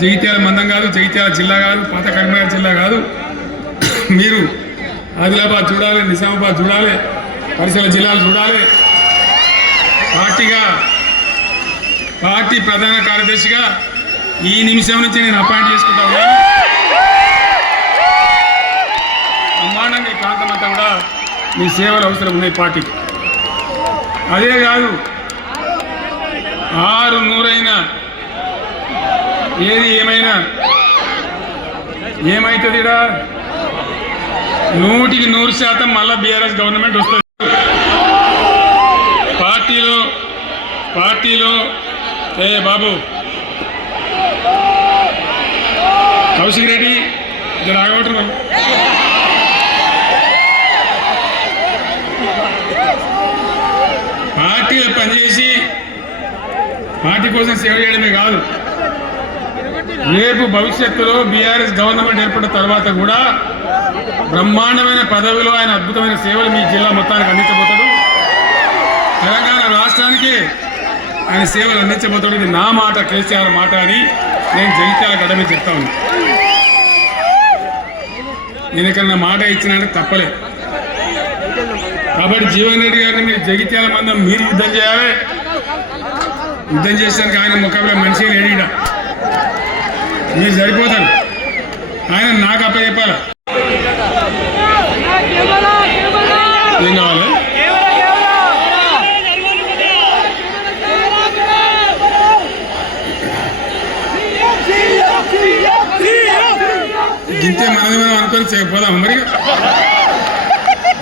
జగిత్యాల మందం కాదు, జగిత్యాల జిల్లా కాదు, పాత కరీంనగర్ జిల్లా కాదు, మీరు ఆదిలాబాద్ చూడాలి, నిజామాబాద్ చూడాలి, పరిసర జిల్లాలు చూడాలి. పార్టీ ప్రధాన కార్యదర్శిగా ఈ నిమిషం నుంచి నేను అపాయింట్ చేసుకుంటా ఉన్నాను. బ్రహ్మాండంగా ఈ ప్రాంతం అంతా కూడా మీ సేవలు అవసరం ఉన్నాయి పార్టీకి. అదే కాదు, 600 ఏది ఏమైనా ఏమవుతుంది, 100% మళ్ళా బీఆర్ఎస్ గవర్నమెంట్ వస్తుంది. పార్టీలో బాబు కౌశిక్ రెడ్డి ఆగబట్టు పార్టీలో పనిచేసి పార్టీ కోసం సేవ చేయడమే కాదు, రేపు భవిష్యత్తులో బీఆర్ఎస్ గవర్నమెంట్ ఏర్పడిన తర్వాత కూడా బ్రహ్మాండమైన పదవిలో ఆయన అద్భుతమైన సేవలు మీ జిల్లా మొత్తానికి అందించబోతాడు. తెలంగాణ రాష్ట్రానికి ఆయన సేవలు అందించబోతాడు. ఇది నా మాట, కేసీఆర్ మాట అని నేను జగిత్యాల గడ్డ మీద చెప్తా ఉన్నాను. నేను ఎక్కడన్నా మాట ఇచ్చినంటే తప్పలే. కాబట్టి జీవన్ రెడ్డి గారిని మీరు జగిత్యాల మందం మీరు యుద్ధం చేయాలి. యుద్ధం చేసానికి ఆయన ముఖంలో మనిషి లేడీడ మీరు సరిపోతారు. ఆయన నాకు అప్పచెప్పాలి. ఏం కావాలి? గింతే మనది మనం అనుకొని పోదాం. మరి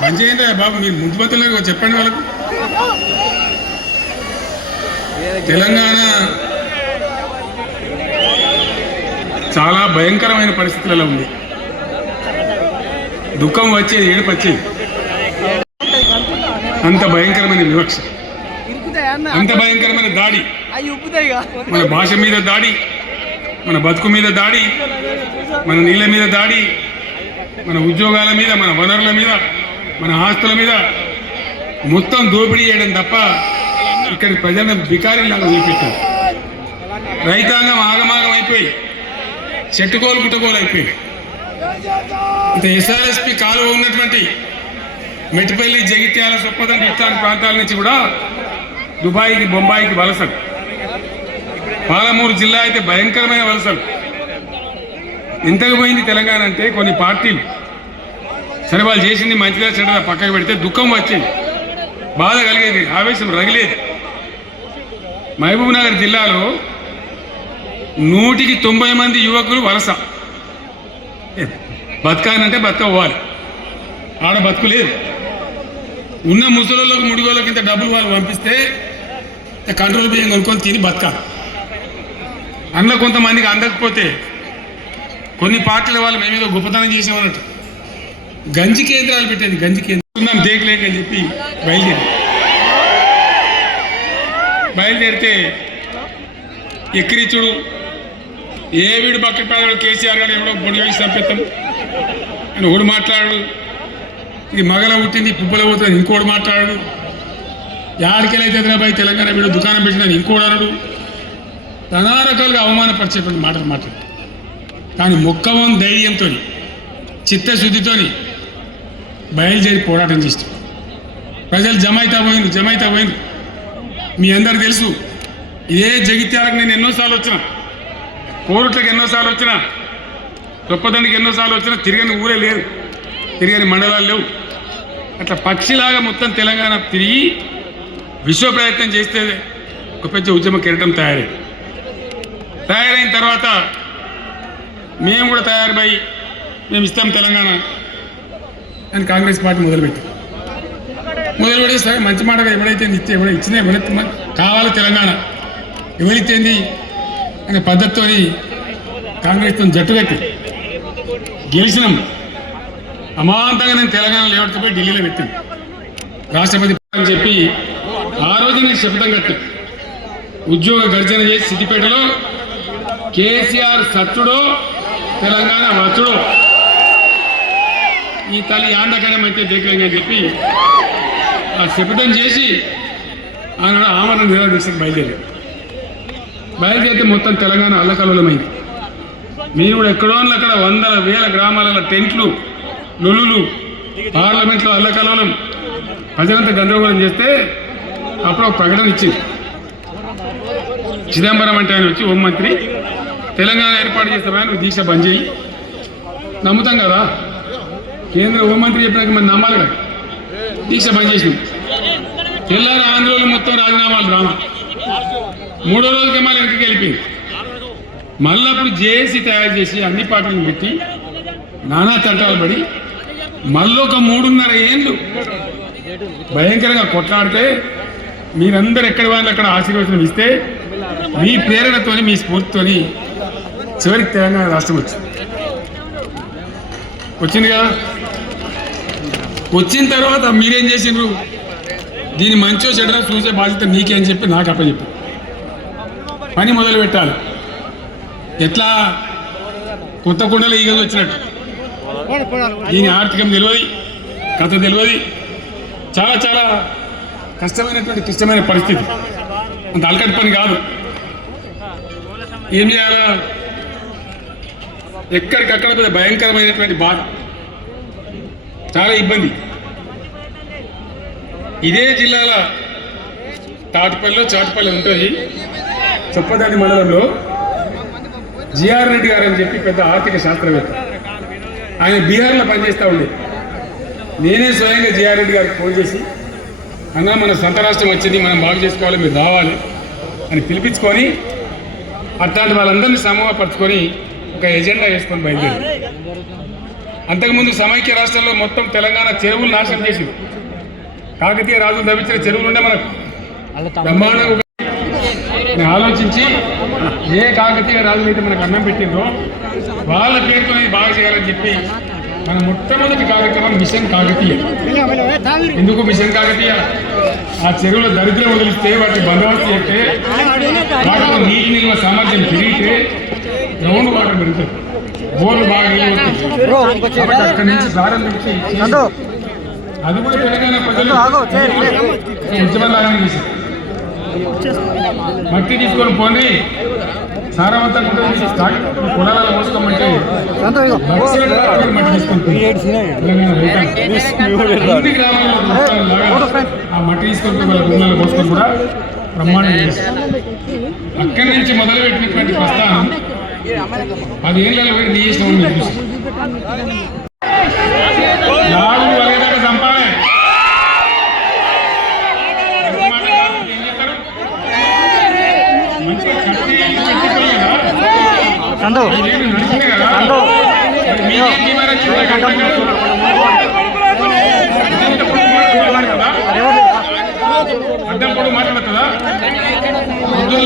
మంచి ఏంటో బాబు, మీరు ముఖ్యమంత్రులకు చెప్పండి వాళ్ళకు. తెలంగాణ చాలా భయంకరమైన పరిస్థితులలో ఉంది. దుఃఖం వచ్చేది, ఏడుపు వచ్చేది. అంత భయంకరమైన వివక్ష, అంత భయంకరమైన దాడి, మన భాష మీద దాడి, మన బతుకు మీద దాడి, మన నీళ్ళ మీద దాడి, మన ఉద్యోగాల మీద, మన వనరుల మీద, మన ఆస్తుల మీద మొత్తం దోపిడీ చేయడం తప్ప ఇక్కడి ప్రజలను బికారీలాగా వదిలిపెట్టారు. రైతాంగం ఆగమాగం అయిపోయి చెట్టుకోలు పుట్టుకోలు అయిపోయి ఇంత ఎస్ఆర్ఎస్పి కాలువ ఉన్నటువంటి మెట్టిపల్లి, జగిత్యాల, సొప్పదండి ఇట్లాంటి ప్రాంతాల నుంచి కూడా దుబాయ్కి, బొంబాయికి వలసలు. పాలమూరు జిల్లా అయితే భయంకరమైన వలసలు. ఎంతకు పోయింది తెలంగాణ అంటే కొన్ని పార్టీలు సరే వాళ్ళు చేసింది మంచిగా చెడ్డగా పక్కకు పెడితే దుఃఖం వచ్చింది, బాధ కలిగేది, ఆవేశం రగిలేది. మహబూబ్ నగర్ జిల్లాలో 190 మంది యువకులు వలస. బతకానంటే బతకపోవాలి, ఆడ బతుకు లేదు. ఉన్న ముసలోళ్ళకు, ముడిగోళ్ళకి ఇంత డబ్బులు వాళ్ళు పంపిస్తే కంట్రోల్ బియ్యం కొనుక్కొని తిని బతకాలి. అందులో కొంతమందికి అందకపోతే కొన్ని పార్టీల వాళ్ళు మేమేదో గొప్పతనం చేసేవాళ్ళట గంజి కేంద్రాలు పెట్టేది. గంజి కేంద్రం దేకలేక అని చెప్పి బయలుదేరితే ఎక్కిరిచుడు ఏ వీడు పక్కన పడాడు కేసీఆర్ గారు ఎవడో బొడి వేసి చంపేస్తాం అని ఒకడు మాట్లాడు, ఇది మగల పుట్టింది పుబ్బల పోతుంది ఇంకోటి మాట్లాడు, యాడికెళ్ళైతే హైదరాబాద్ తెలంగాణ వీడు దుకాణం పెట్టిన ఇంకోడు అనడు, నానా రకాలుగా అవమానపరిచేటువంటి మాటలు మాట్లాడు. కానీ మొక్కవం ధైర్యంతో చిత్తశుద్ధితో బయలుదేరి పోరాటం చేస్తాం. ప్రజలు జమైతా పోయింది. మీ అందరికి తెలుసు, ఇదే జగిత్యాలకు నేను ఎన్నోసార్లు వచ్చిన, కోరుట్లకు ఎన్నోసార్లు వచ్చిన, చొప్పదండికి ఎన్నోసార్లు వచ్చినా తిరగని ఊరే లేదు, తిరగని మండలాలు లేవు. అట్లా పక్షిలాగా మొత్తం తెలంగాణ తిరిగి విశ్వ ప్రయత్నం చేస్తే ఒక పెద్ద ఉద్యమ కిరీటం తయారైన తర్వాత మేము కూడా తయారుపై మేము ఇస్తాం తెలంగాణ అని కాంగ్రెస్ పార్టీ మొదలుపెట్టి సరే మంచి మాటగా ఎవడైతే ఇచ్చినా ఎవరైతే కావాలి తెలంగాణ ఎవరితేంది అనే పద్ధతితో కాంగ్రెస్తో జట్టు కట్టి గెలిచినాం. అమాంతంగా నేను తెలంగాణ లేవడిపోయి ఢిల్లీలో పెట్టాను రాష్ట్రపతి అని చెప్పి ఆ రోజు నేను శపథం కట్టాను. ఉద్యోగ గర్జన చేసి సిద్దిపేటలో కేసీఆర్ సత్తుడో తెలంగాణ వచ్చుడో ఈ తల్లి ఆండకరం అయితే దేకలేని అని చెప్పి ఆ శపథం చేసి ఆనాడు ఆమరణ నిరాదీక్షకు బయలుదేరితే మొత్తం తెలంగాణ అల్లకల్లోలమైంది. మీరు కూడా ఎక్కడో అక్కడ వందల వేల గ్రామాలలో టెంట్లు లొల్లులు పార్లమెంట్లో అల్లకల్లోలం ప్రజలంతా గందరగోళం చేస్తే అప్పుడు ఒక ప్రకటన ఇచ్చింది. చిదంబరం అంటే ఆయన వచ్చి హోంమంత్రి తెలంగాణ ఏర్పాటు చేస్తామని నువ్వు దీక్ష బంద్ చేయి. నమ్ముతాం కదా, కేంద్ర హోంమంత్రి చెప్పినాక మనం నమ్మాలి కదా. దీక్ష బంద్ చేసినాం. తెల్లారి ఆంధ్రలో మొత్తం రాజీనామాలు రాను. మూడో రోజుకి మళ్ళీ వెనక్కి వెళ్ళిపోయింది. మళ్ళీ అప్పుడు జేఏసీ తయారు చేసి అన్ని పార్టీలను పెట్టి నానా తంటాలు పడి మళ్ళీ ఒక 3.5 ఏళ్ళు భయంకరంగా కొట్లాడితే మీరందరూ ఎక్కడి వాళ్ళు అక్కడ ఆశీర్వచనం ఇస్తే మీ ప్రేరణతోని మీ స్ఫూర్తితోని చివరికి తెలంగాణ రాష్ట్రం వచ్చింది కదా. వచ్చిన తర్వాత మీరేం చేసిండ్రు, దీని మంచో చెడ్డో చూసే బాధ్యత నీకే అని చెప్పి నాకు అప్పచెప్పి పని మొదలు పెట్టాలి. ఎట్లా కొత్త కుండలో ఈగలు వచ్చినట్టు దీని ఆర్థికం తెలియదు, కథ తెలియదు. చాలా చాలా క్లిష్టమైన పరిస్థితి. అంత అలకటి పని కాదు. ఏం చేయాలా, ఎక్కడికక్కడ పెద్ద భయంకరమైనటువంటి బాధ, చాలా ఇబ్బంది. ఇదే జిల్లాల చాటిపల్లి ఉంటుంది, చొప్పదండి మండలంలో జిఆర్ రెడ్డి గారు అని చెప్పి పెద్ద ఆర్థిక శాస్త్రవేత్త. ఆయన బీహార్లో పనిచేస్తూ ఉండేది. నేనే స్వయంగా జిఆర్ రెడ్డి గారికి ఫోన్ చేసి, అన్నా మన సొంత రాష్ట్రం వచ్చింది, మనం బాగు చేసుకోవాలి, మీరు రావాలి అని పిలిపించుకొని అట్లాంటి వాళ్ళందరినీ సమూహపరచుకొని ఒక ఎజెండా వేసుకొని బయలుదేరి. అంతకుముందు సమైక్య రాష్ట్రంలో మొత్తం తెలంగాణ చెరువులు నాశనం చేసింది. కాకతీయ రాజులు తవ్వించిన చెరువులు ఉండే మనకు బ్రహ్మాండంగా ఆలోచించి ఏ కాకతీయ రాజులు అయితే మనకు అన్నం పెట్టిందో వాళ్ళ పేరుతో బాగా చేయాలని చెప్పి మన మొట్టమొదటి కార్యక్రమం మిషన్ కాకతీయ. ఎందుకు మిషన్ కాకతీయ? ఆ చెరువుల దరిద్రం వదిలిస్తే వాటికి బందోబస్తు చేస్తే వాటిలో నీటి నిల్వ సామర్థ్యం పెరిగితే గ్రౌండ్ వాటర్ పెరుగుతుంది, బోర్లు బాగా నీళ్ళు వస్తాయి. అక్కడి నుంచి ప్రారంభించి అది కూడా తెలంగాణ ప్రజలు ఉద్యమంలాగానే చేశారు. మట్టి తీసుకొని పోనీ సారవంతంగా పొలాలలో మోసుకోమంటే మట్టి తీసుకొని అన్ని గ్రామాల్లో ఆ మట్టి తీసుకొని వాళ్ళ భూములలో మోసుకొని కూడా బ్రహ్మాండంగా చేశారు. అక్కడి నుంచి మొదలుపెట్టినటువంటి ప్రస్థానం 10 ఏళ్ళలో పోయి నీ చేసిన నాలుగు వరదాకా చంపాలి. అడ్డం పొడు మాట్లాడుతుందా?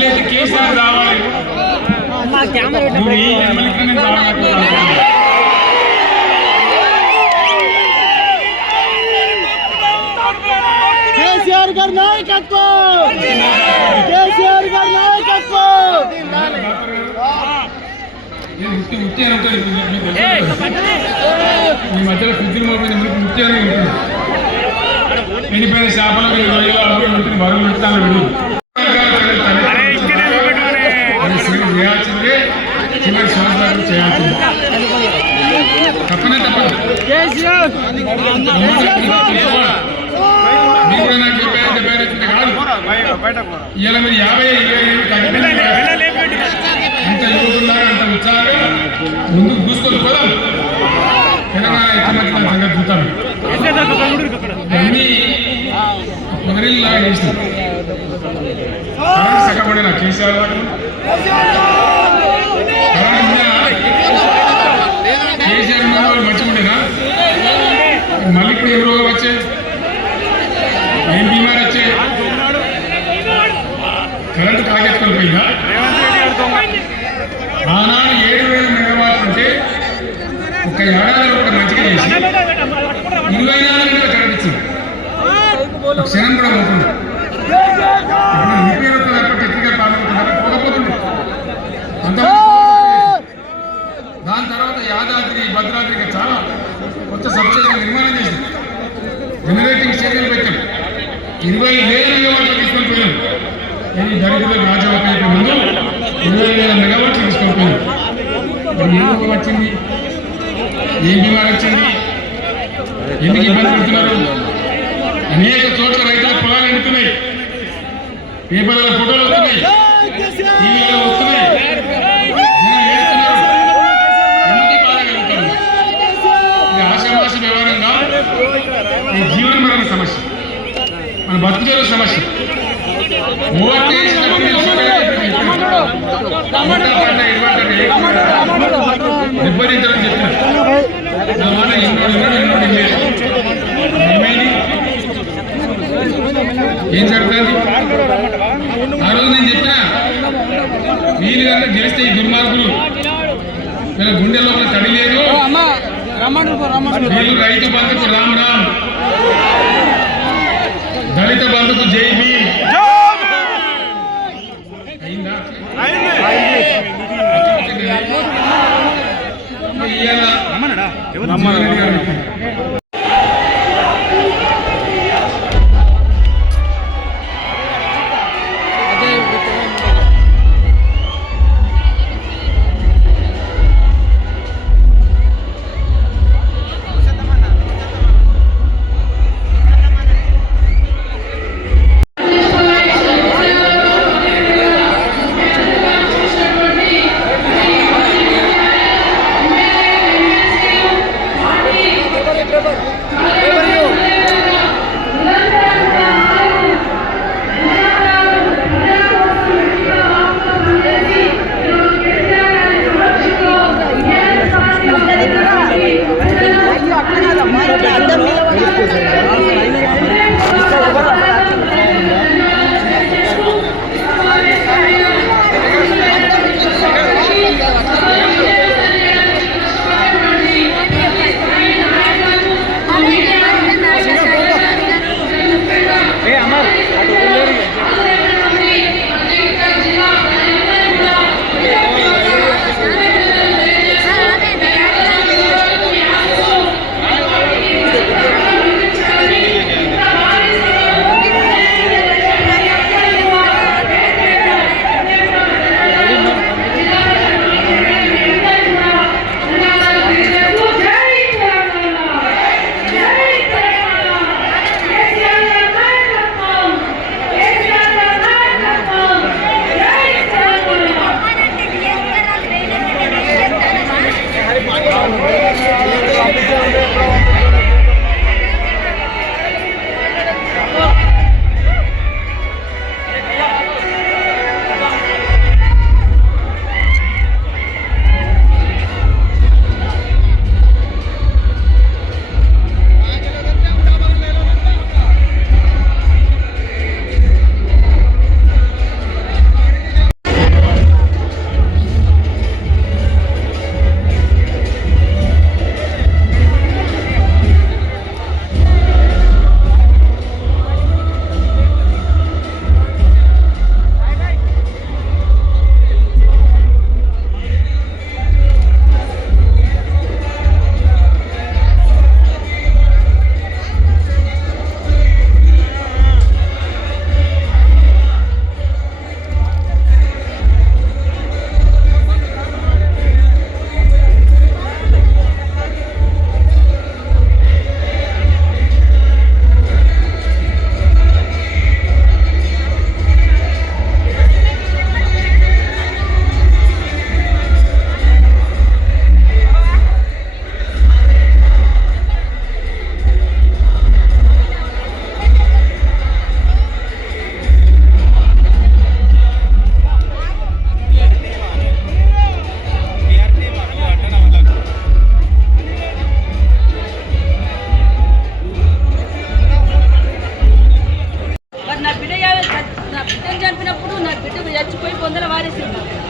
లేదు కేసీఆర్ రావాలి, కేసీఆర్ గారి నాయకత్వం, కేసీఆర్ గారి నాయకత్వం. ఉత్తి ఉత్తి అని ఉంటుంది ఈ మధ్యలో ఫ్రిడ్జ్లు మోపింది మీకు ఉత్తి అని ఉంటుంది ఎండిపోయిన చేపలు ఉంటుంది బరువులు ఇస్తాను చేయాల్సిందే చివరి శ్వాస చేయాల్సిందే తప్పనే తప్పదు మీరు కూడా నాకు 70 వచ్చింది కాదు ఇలా మీరు 50-20 తగ్గిపోయింది అంత యువకులాగా అంత ఉత్సాహంగా ముందుకు దూసుకొని పోదాం తెలంగాణ ఎత్తుమతి సంగతి చూస్తాను అన్నీ మొదటిలాగా చేసినాం కరెంట్ సగపడిన కేసీఆర్ కేసీఆర్ మంచిగుండేనా మళ్ళీ ఇప్పుడు ఏ రోగం వచ్చే ఏం బీమార్ వచ్చే కరెంటు కాగెత్తుకొని పోయిందా ఆనాడు 7,000 మెగావాట్లు అంటే ఒక ఏడాది ఒక మంచిగా చేసి 24 గంటలు కరెంట్ ఇచ్చింది క్షణం కూడా పోతుంది రిపేర్ అవుతుంది తప్ప టెక్నికల్ పాల్గొంటున్నారు పోకపోతుంది అంత దాని తర్వాత యాదాద్రి భద్రాద్రికి చాలా కొత్త సబ్స్టేషన్ నిర్మాణం చేసింది జనరేటింగ్ స్టేషన్లు పెట్టాం 20,000 మెగావాట్లు తీసుకొని పోయాం ఈ దరిద్ర రాజవైపు ముందు 20,000 మెగావాట్లు తీసుకొని పోయాం మరి ఏం రోగం వచ్చింది ఏం బీమార్ వచ్చింది ఎందుకు ఇబ్బంది పడుతున్నారు అనేక చోట్ల రైతుల పొలాలు ఎండుతున్నాయి పేపర్ల ఫోటోలు వస్తున్నాయి టీవీలలో వస్తున్నాయి జనం ఏడుతున్నారు ఎందుకు బాధగలుగుతారు ఇది ఆశామాషి వ్యవహారంగా ఈ జీవన మరణ సమస్య మన బతుకుల సమస్య దెబ్బతింటారని చెప్పిన ఏం జరుగుతుంది ఆ రోజు నేను చెప్పిన వీళ్ళు కనుక గెలిస్తే ఈ దుర్మార్గులు వీళ్ళ గుండెల్లో తడి లేదు వీళ్ళు రైతు బంధుకు రామ్ రామ్ దళిత బంధుకు జై భీమ్ అయిందా ఇవాళ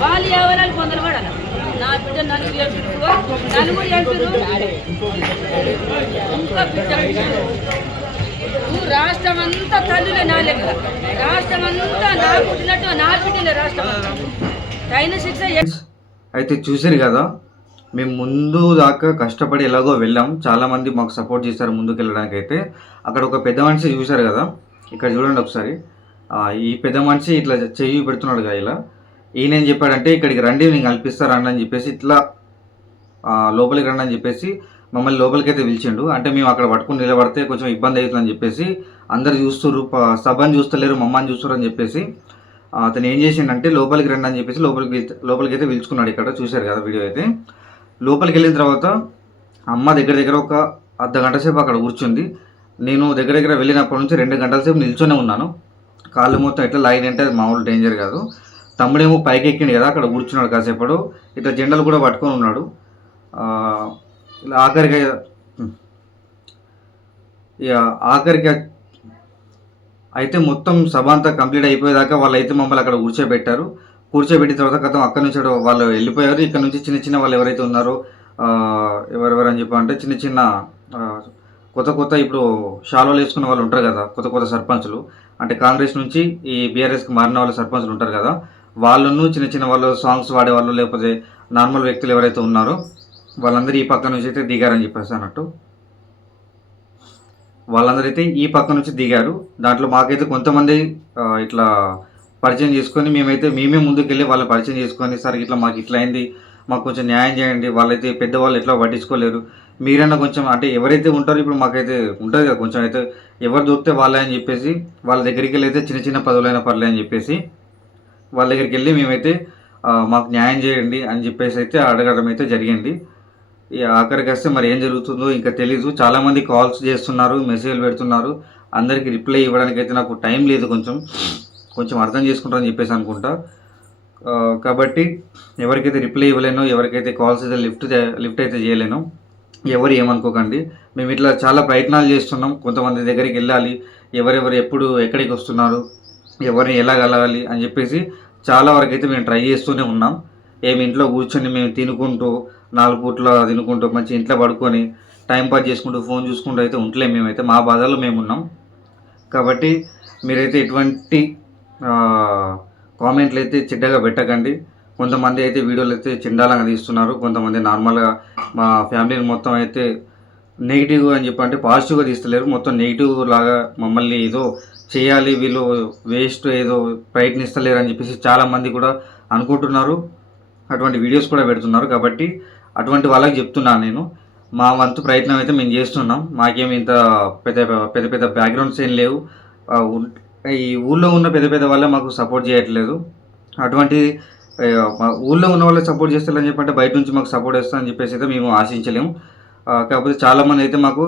వాళ్ళు ఎవరాలు కొందరు పడాలి నా బిడ్డ నలుగురు ఎంపీలు ఇంకా బిడ్డ రాష్ట్రం అంతా తల్లులే నా లెక్క రాష్ట్రం అంతా నా పుట్టినట్టు నా బిడ్డలే రాష్ట్రం అంతా అయిన శిక్ష అయితే చూసారు కదా, మేము ముందు దాకా కష్టపడి ఎలాగో వెళ్ళాం, చాలామంది మాకు సపోర్ట్ చేశారు ముందుకు వెళ్ళడానికి. అయితే అక్కడ ఒక పెద్ద మనిషి చూశారు కదా, ఇక్కడ చూడండి ఒకసారి. ఈ పెద్ద మనిషి ఇట్లా చెయ్యి పెడుతున్నాడు కదా, ఇలా ఈయన ఏం చెప్పాడంటే ఇక్కడికి రండి నేను కల్పిస్తారా అని చెప్పేసి ఇట్లా లోపలికి రండి అని చెప్పేసి మమ్మల్ని లోపలికి అయితే పిలిచిండు. అంటే మేము అక్కడ పట్టుకుని నిలబడితే కొంచెం ఇబ్బంది అవుతుందని చెప్పేసి అందరు చూస్తున్నారు, సభని చూస్తలేరు మమ్మల్ని చూస్తారు అని చెప్పేసి అతను ఏం చేసిండంటే లోపలికి రండి అని చెప్పేసి లోపలికి అయితే పిలుచుకున్నాడు. ఇక్కడ చూశారు కదా వీడియో అయితే. లోపలికి వెళ్ళిన తర్వాత అమ్మ దగ్గర ఒక అర్ధగంట సేపు అక్కడ కూర్చుంది. నేను దగ్గర వెళ్ళినప్పటి నుంచి 2 గంటల సేపు నిల్చొనే ఉన్నాను. కాళ్ళు మొత్తం ఎట్లా లాగిన అంటే అది మామూలు డేంజర్ కాదు. తమ్ముడేమో పైకి ఎక్కిండు కదా, అక్కడ కూర్చున్నాడు కాసేపడు, ఇట్లా జెండాలు కూడా పట్టుకొని ఉన్నాడు. ఇలా ఆఖరికి అయితే మొత్తం సభ అంతా కంప్లీట్ అయిపోయేదాకా వాళ్ళు అయితే మమ్మల్ని అక్కడ కూర్చోబెట్టిన తర్వాత కథం అక్కడి నుంచి వాళ్ళు వెళ్ళిపోయారు. ఇక్కడ నుంచి చిన్న వాళ్ళు ఎవరైతే ఉన్నారో ఎవరెవరు అని చెప్పాలంటే చిన్న కొత్త ఇప్పుడు షాలోలు వేసుకున్న వాళ్ళు ఉంటారు కదా, కొత్త సర్పంచులు, అంటే కాంగ్రెస్ నుంచి ఈ బీఆర్ఎస్కి మారిన వాళ్ళు సర్పంచులు ఉంటారు కదా, వాళ్ళను చిన్న వాళ్ళు సాంగ్స్ వాడేవాళ్ళు లేకపోతే నార్మల్ వ్యక్తులు ఎవరైతే ఉన్నారో వాళ్ళందరూ ఈ పక్క నుంచి అయితే దిగారని చెప్పేసి అన్నట్టు. వాళ్ళందరూ అయితే ఈ పక్క నుంచి దిగారు. దాంట్లో మాకైతే కొంతమంది ఇట్లా పరిచయం చేసుకొని మేమే ముందుకు వెళ్ళి వాళ్ళని పరిచయం చేసుకొని, సార్ ఇట్లా మాకు ఇట్లా అయింది, మాకు కొంచెం న్యాయం చేయండి, వాళ్ళైతే పెద్దవాళ్ళు ఎట్లా పట్టించుకోలేరు, మీరైనా కొంచెం అంటే ఎవరైతే ఉంటారో ఇప్పుడు మాకైతే ఉంటుంది కదా కొంచెం, అయితే ఎవరు దొరికితే వాళ్ళే అని చెప్పేసి వాళ్ళ దగ్గరికి వెళ్ళి అయితే చిన్న పదవులైనా పర్లే అని చెప్పేసి వాళ్ళ దగ్గరికి వెళ్ళి మేమైతే మాకు న్యాయం చేయండి అని చెప్పేసి అయితే అడగడం అయితే జరిగింది. ఆఖరికి వస్తే మరి ఏం జరుగుతుందో ఇంకా తెలీదు. చాలామంది కాల్స్ చేస్తున్నారు, మెసేజ్లు పెడుతున్నారు, అందరికీ రిప్లై ఇవ్వడానికి అయితే నాకు టైం లేదు, కొంచెం అర్థం చేసుకుంటారని చెప్పేసి అనుకుంటా. కాబట్టి ఎవరికైతే రిప్లై ఇవ్వలేనో, ఎవరికైతే కాల్స్ అయితే లిఫ్ట్ అయితే చేయలేను, ఎవరు ఏమనుకోకండి. మేము ఇట్లా చాలా ప్రయత్నాలు చేస్తున్నాం, కొంతమంది దగ్గరికి వెళ్ళాలి, ఎవరెవరు ఎప్పుడు ఎక్కడికి వస్తున్నారు, ఎవరిని ఎలా కలగాలి అని చెప్పేసి చాలా వరకు అయితే మేము ట్రై చేస్తూనే ఉన్నాం. ఇంట్లో కూర్చొని మేము తినుకుంటూ 4 పూట్ల తినుకుంటూ మంచి ఇంట్లో పడుకొని టైంపాస్ చేసుకుంటూ ఫోన్ చూసుకుంటూ అయితే ఉంటలేము. మేమైతే మా బాధల్లో మేము ఉన్నాం. కాబట్టి మీరైతే ఎటువంటి కామెంట్లు అయితే చెడ్డగా పెట్టకండి. కొంతమంది అయితే వీడియోలు అయితే చెండాలంగా తీస్తున్నారు, కొంతమంది నార్మల్గా మా ఫ్యామిలీని మొత్తం అయితే నెగిటివ్ అని చెప్పంటే పాజిటివ్గా తీస్తలేరు, మొత్తం నెగిటివ్ లాగా మమ్మల్ని ఏదో చేయాలి, వీళ్ళు వేస్ట్ ఏదో ప్రయత్నిస్తలేరు అని చెప్పేసి చాలామంది కూడా అనుకుంటున్నారు, అటువంటి వీడియోస్ కూడా పెడుతున్నారు. కాబట్టి అటువంటి వాళ్ళకి చెప్తున్నాను నేను, మా వంతు ప్రయత్నం అయితే మేము చేస్తున్నాం. మాకేమి ఇంత పెద్ద బ్యాక్గ్రౌండ్స్ ఏం లేవు, ఈ ఊళ్ళో ఉన్న పెద్ద వాళ్ళే మాకు సపోర్ట్ చేయట్లేదు. అటువంటి ఊళ్ళో ఉన్న వాళ్ళకి సపోర్ట్ చేస్తారని చెప్పంటే బయట నుంచి మాకు సపోర్ట్ చేస్తారని చెప్పేసి అయితే మేము ఆశించలేము. కాకపోతే చాలామంది అయితే మాకు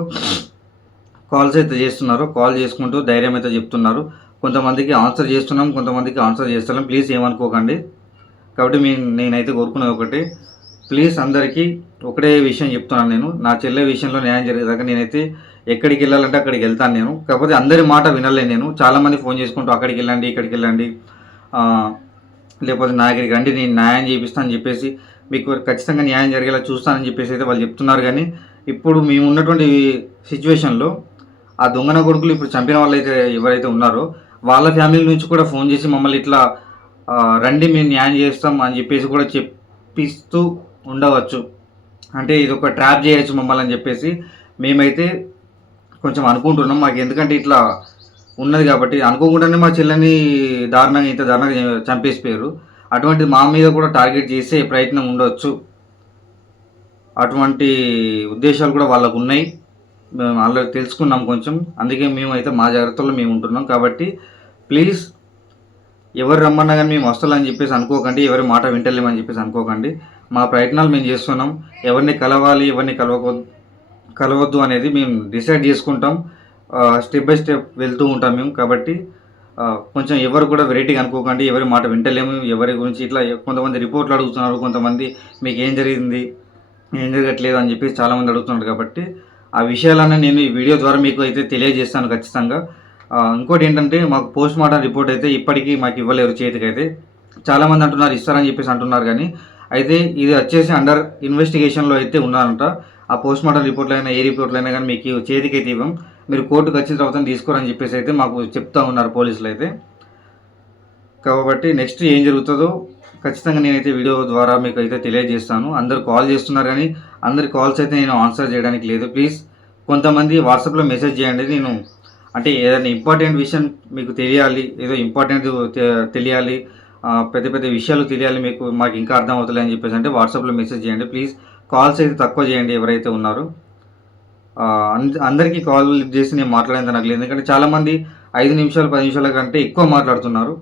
కాల్స్ అయితే చేస్తున్నారు, కాల్ చేసుకుంటూ ధైర్యం అయితే చెప్తున్నారు. కొంతమందికి ఆన్సర్ చేస్తున్నాం, కొంతమందికి ఆన్సర్ చేస్తున్నాం, ప్లీజ్ ఏమనుకోకండి. కాబట్టి నేనైతే కోరుకునేది ఒకటి, ప్లీజ్ అందరికీ ఒకటే విషయం చెప్తున్నాను నేను, నా చెల్లె విషయంలో న్యాయం జరిగేదాకా నేనైతే ఎక్కడికి వెళ్ళాలంటే అక్కడికి వెళ్తాను నేను. కాకపోతే అందరి మాట వినలేను నేను. చాలామంది ఫోన్ చేసుకుంటూ అక్కడికి వెళ్ళండి, ఇక్కడికి వెళ్ళండి, లేకపోతే నా దగ్గరికి రండి, నేను న్యాయం చేపిస్తానని చెప్పేసి మీకు ఖచ్చితంగా న్యాయం జరిగేలా చూస్తానని చెప్పేసి అయితే వాళ్ళు చెప్తున్నారు. కానీ ఇప్పుడు మేము ఉన్నటువంటి సిచ్యువేషన్లో ఆ దొంగన కొడుకులు ఇప్పుడు చంపిన వాళ్ళు అయితే ఎవరైతే ఉన్నారో వాళ్ళ ఫ్యామిలీ నుంచి కూడా ఫోన్ చేసి మమ్మల్ని ఇట్లా రండి మేము న్యాయం చేస్తాం అని చెప్పేసి కూడా చెప్పిస్తూ ఉండవచ్చు, అంటే ఇది ఒక ట్రాప్ చేయొచ్చు మమ్మల్ని అని చెప్పేసి మేమైతే కొంచెం అనుకుంటున్నాం. మాకు ఎందుకంటే ఇట్లా ఉన్నది కాబట్టి అనుకోకుండానే మా చెల్లెని ఇంత దారుణంగా చంపేసిపోయారు. అటువంటిది మా మీద కూడా టార్గెట్ చేసే ప్రయత్నం ఉండవచ్చు, అటువంటి ఉద్దేశాలు కూడా వాళ్ళకు ఉన్నాయి. మేము ఆల్రెడీ తెలుసుకున్నాం కొంచెం, అందుకే మేమైతే మా జాగ్రత్తలో మేము ఉంటున్నాం. కాబట్టి ప్లీజ్ ఎవరు రమ్మన్నా కానీ మేము వస్తామని చెప్పేసి అనుకోకండి, ఎవరి మాట వింటలేమని చెప్పేసి అనుకోకండి. మా ప్రయత్నాలు మేము చేస్తున్నాం. ఎవరిని కలవాలి, ఎవరిని కలవద్దు అనేది మేము డిసైడ్ చేసుకుంటాం, స్టెప్ బై స్టెప్ వెళ్తూ ఉంటాం మేము. కాబట్టి కొంచెం ఎవరు కూడా వెరైటీగా అనుకోకండి, ఎవరి మాట వింటలేము, ఎవరి గురించి ఇట్లా కొంతమంది రిపోర్ట్లు అడుగుతున్నారు, కొంతమంది మీకు ఏం జరిగింది ఏం జరగట్లేదు అని చెప్పేసి చాలామంది అడుగుతున్నారు. కాబట్టి ఆ విషయాలన్నీ నేను ఈ వీడియో ద్వారా మీకు అయితే తెలియజేస్తాను ఖచ్చితంగా. ఇంకోటి ఏంటంటే మాకు పోస్ట్ మార్టం రిపోర్ట్ అయితే ఇప్పటికీ మాకు ఇవ్వలేరు చేతికైతే. చాలామంది అంటున్నారు ఇస్తారని చెప్పేసి అంటున్నారు, కానీ అయితే ఇది వచ్చేసి అండర్ ఇన్వెస్టిగేషన్లో అయితే ఉన్నారంట. ఆ పోస్ట్ మార్టం రిపోర్ట్లో అయినా ఏ రిపోర్ట్లో అయినా కానీ మీకు చేతికి అయితే ఇవ్వం, మీరు కోర్టుకు వచ్చిన తర్వాత తీసుకోరని చెప్పేసి అయితే మాకు చెప్తా ఉన్నారు పోలీసులు అయితే. కాబట్టి నెక్స్ట్ ఏం జరుగుతుందో ఖచ్చితంగా నేనైతే వీడియో ద్వారా మీకు అయితే తెలియజేస్తాను. అందరు కాల్ చేస్తున్నారు కానీ అందరి కాల్స్ అయితే నేను ఆన్సర్ చేయడానికి లేదు. ప్లీజ్ కొంతమంది వాట్సాప్లో మెసేజ్ చేయండి. నేను అంటే ఏదైనా ఇంపార్టెంట్ విషయం మీకు తెలియాలి, ఏదో ఇంపార్టెంట్ తెలియాలి, పెద్ద పెద్ద విషయాలు తెలియాలి మీకు, మాకు ఇంకా అర్థం అవుతుంది అని చెప్పేసి అంటే వాట్సాప్లో మెసేజ్ చేయండి. ప్లీజ్ కాల్స్ అయితే తక్కువ చేయండి ఎవరైతే ఉన్నారో. అందరికీ కాల్ లిఫ్ట్ చేసి నేను మాట్లాడేది నాకు లేదు, ఎందుకంటే చాలామంది 5 నిమిషాలు 10 నిమిషాల కంటే ఎక్కువ మాట్లాడుతున్నారు.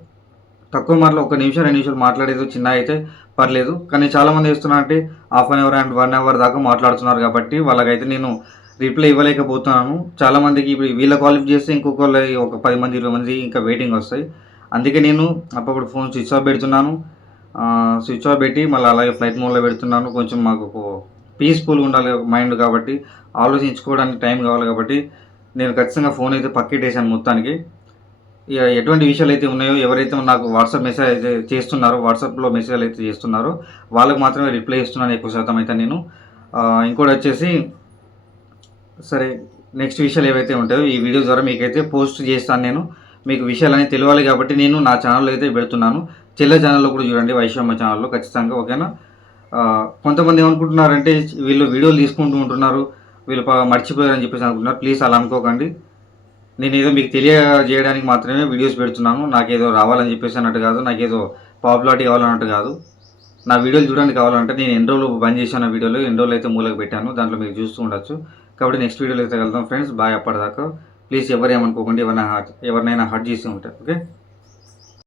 తక్కువ 1 నిమిషం 2 నిమిషాలు మాట్లాడేది చిన్న అయితే పర్లేదు, కానీ చాలామంది చేస్తున్నారంటే half an hour and 1 hour దాకా మాట్లాడుతున్నారు. కాబట్టి వాళ్ళకైతే నేను రిప్లై ఇవ్వలేకపోతున్నాను. చాలామందికి ఇప్పుడు వీళ్ళ కాల్ లిఫ్ట్ చేస్తే ఇంకొకళ్ళు ఒక 10 మంది 20 మంది ఇంకా వెయిటింగ్ వస్తాయి. అందుకే నేను అప్పుడు ఫోన్ స్విచ్ ఆఫ్ పెడుతున్నాను. స్విచ్ ఆఫ్ పెట్టి మళ్ళీ అలాగే ఫ్లైట్ మోడ్లో పెడుతున్నాను. కొంచెం మాకు పీస్ఫుల్గా ఉండాలి మైండ్, కాబట్టి ఆలోచించుకోవడానికి టైం కావాలి. కాబట్టి నేను ఖచ్చితంగా ఫోన్ అయితే పక్కెట్టేసాను మొత్తానికి. ఇక ఎటువంటి విషయాలు అయితే ఉన్నాయో, ఎవరైతే నాకు వాట్సాప్ మెసేజ్ అయితే చేస్తున్నారో, వాట్సాప్లో మెసేజ్లు అయితే చేస్తున్నారో వాళ్ళకి మాత్రమే రిప్లై ఇస్తున్నాను ఎక్కువ శాతం అయితే నేను. ఇంకోటి వచ్చేసి సరే, నెక్స్ట్ విషయాలు ఏవైతే ఉంటాయో ఈ వీడియో ద్వారా మీకైతే పోస్ట్ చేస్తాను నేను. మీకు విషయాలన్నీ తెలియాలి కాబట్టి నేను నా ఛానల్లో అయితే పెడుతున్నాను. చెల్లె ఛానల్లో కూడా చూడండి, వైశ్యమ్మ ఛానల్లో ఖచ్చితంగా, ఓకేనా. కొంతమంది ఏమనుకుంటున్నారంటే వీళ్ళు వీడియోలు తీసుకుంటూ ఉంటున్నారు, వీళ్ళు మర్చిపోయారని చెప్పేసి అనుకుంటున్నారు. ప్లీజ్ అలా అనుకోకండి. నేను ఏదో మీకు తెలియజేయడానికి మాత్రమే వీడియోస్ పెడుతున్నాను. నాకేదో రావాలని చెప్పేసి అన్నట్టు కాదు, నాకేదో పాపులారిటీ కావాలన్నట్టు కాదు. నా వీడియోలు చూడడానికి కావాలంటే నేను ఎన్ని రోజులు బంద్ చేశాను వీడియోలు, ఎన్ని రోజులు అయితే మూలకు పెట్టాను, దాంట్లో మీరు చూస్తూ ఉండొచ్చు. కాబట్టి నెక్స్ట్ వీడియోలో అయితే వెళ్దాం ఫ్రెండ్స్. బాయ్. అప్పటిదాకా ప్లీజ్ ఎవరేమనుకోకండి, ఎవరినైనా హర్ట్ చేసి ఉంటారు, ఓకే.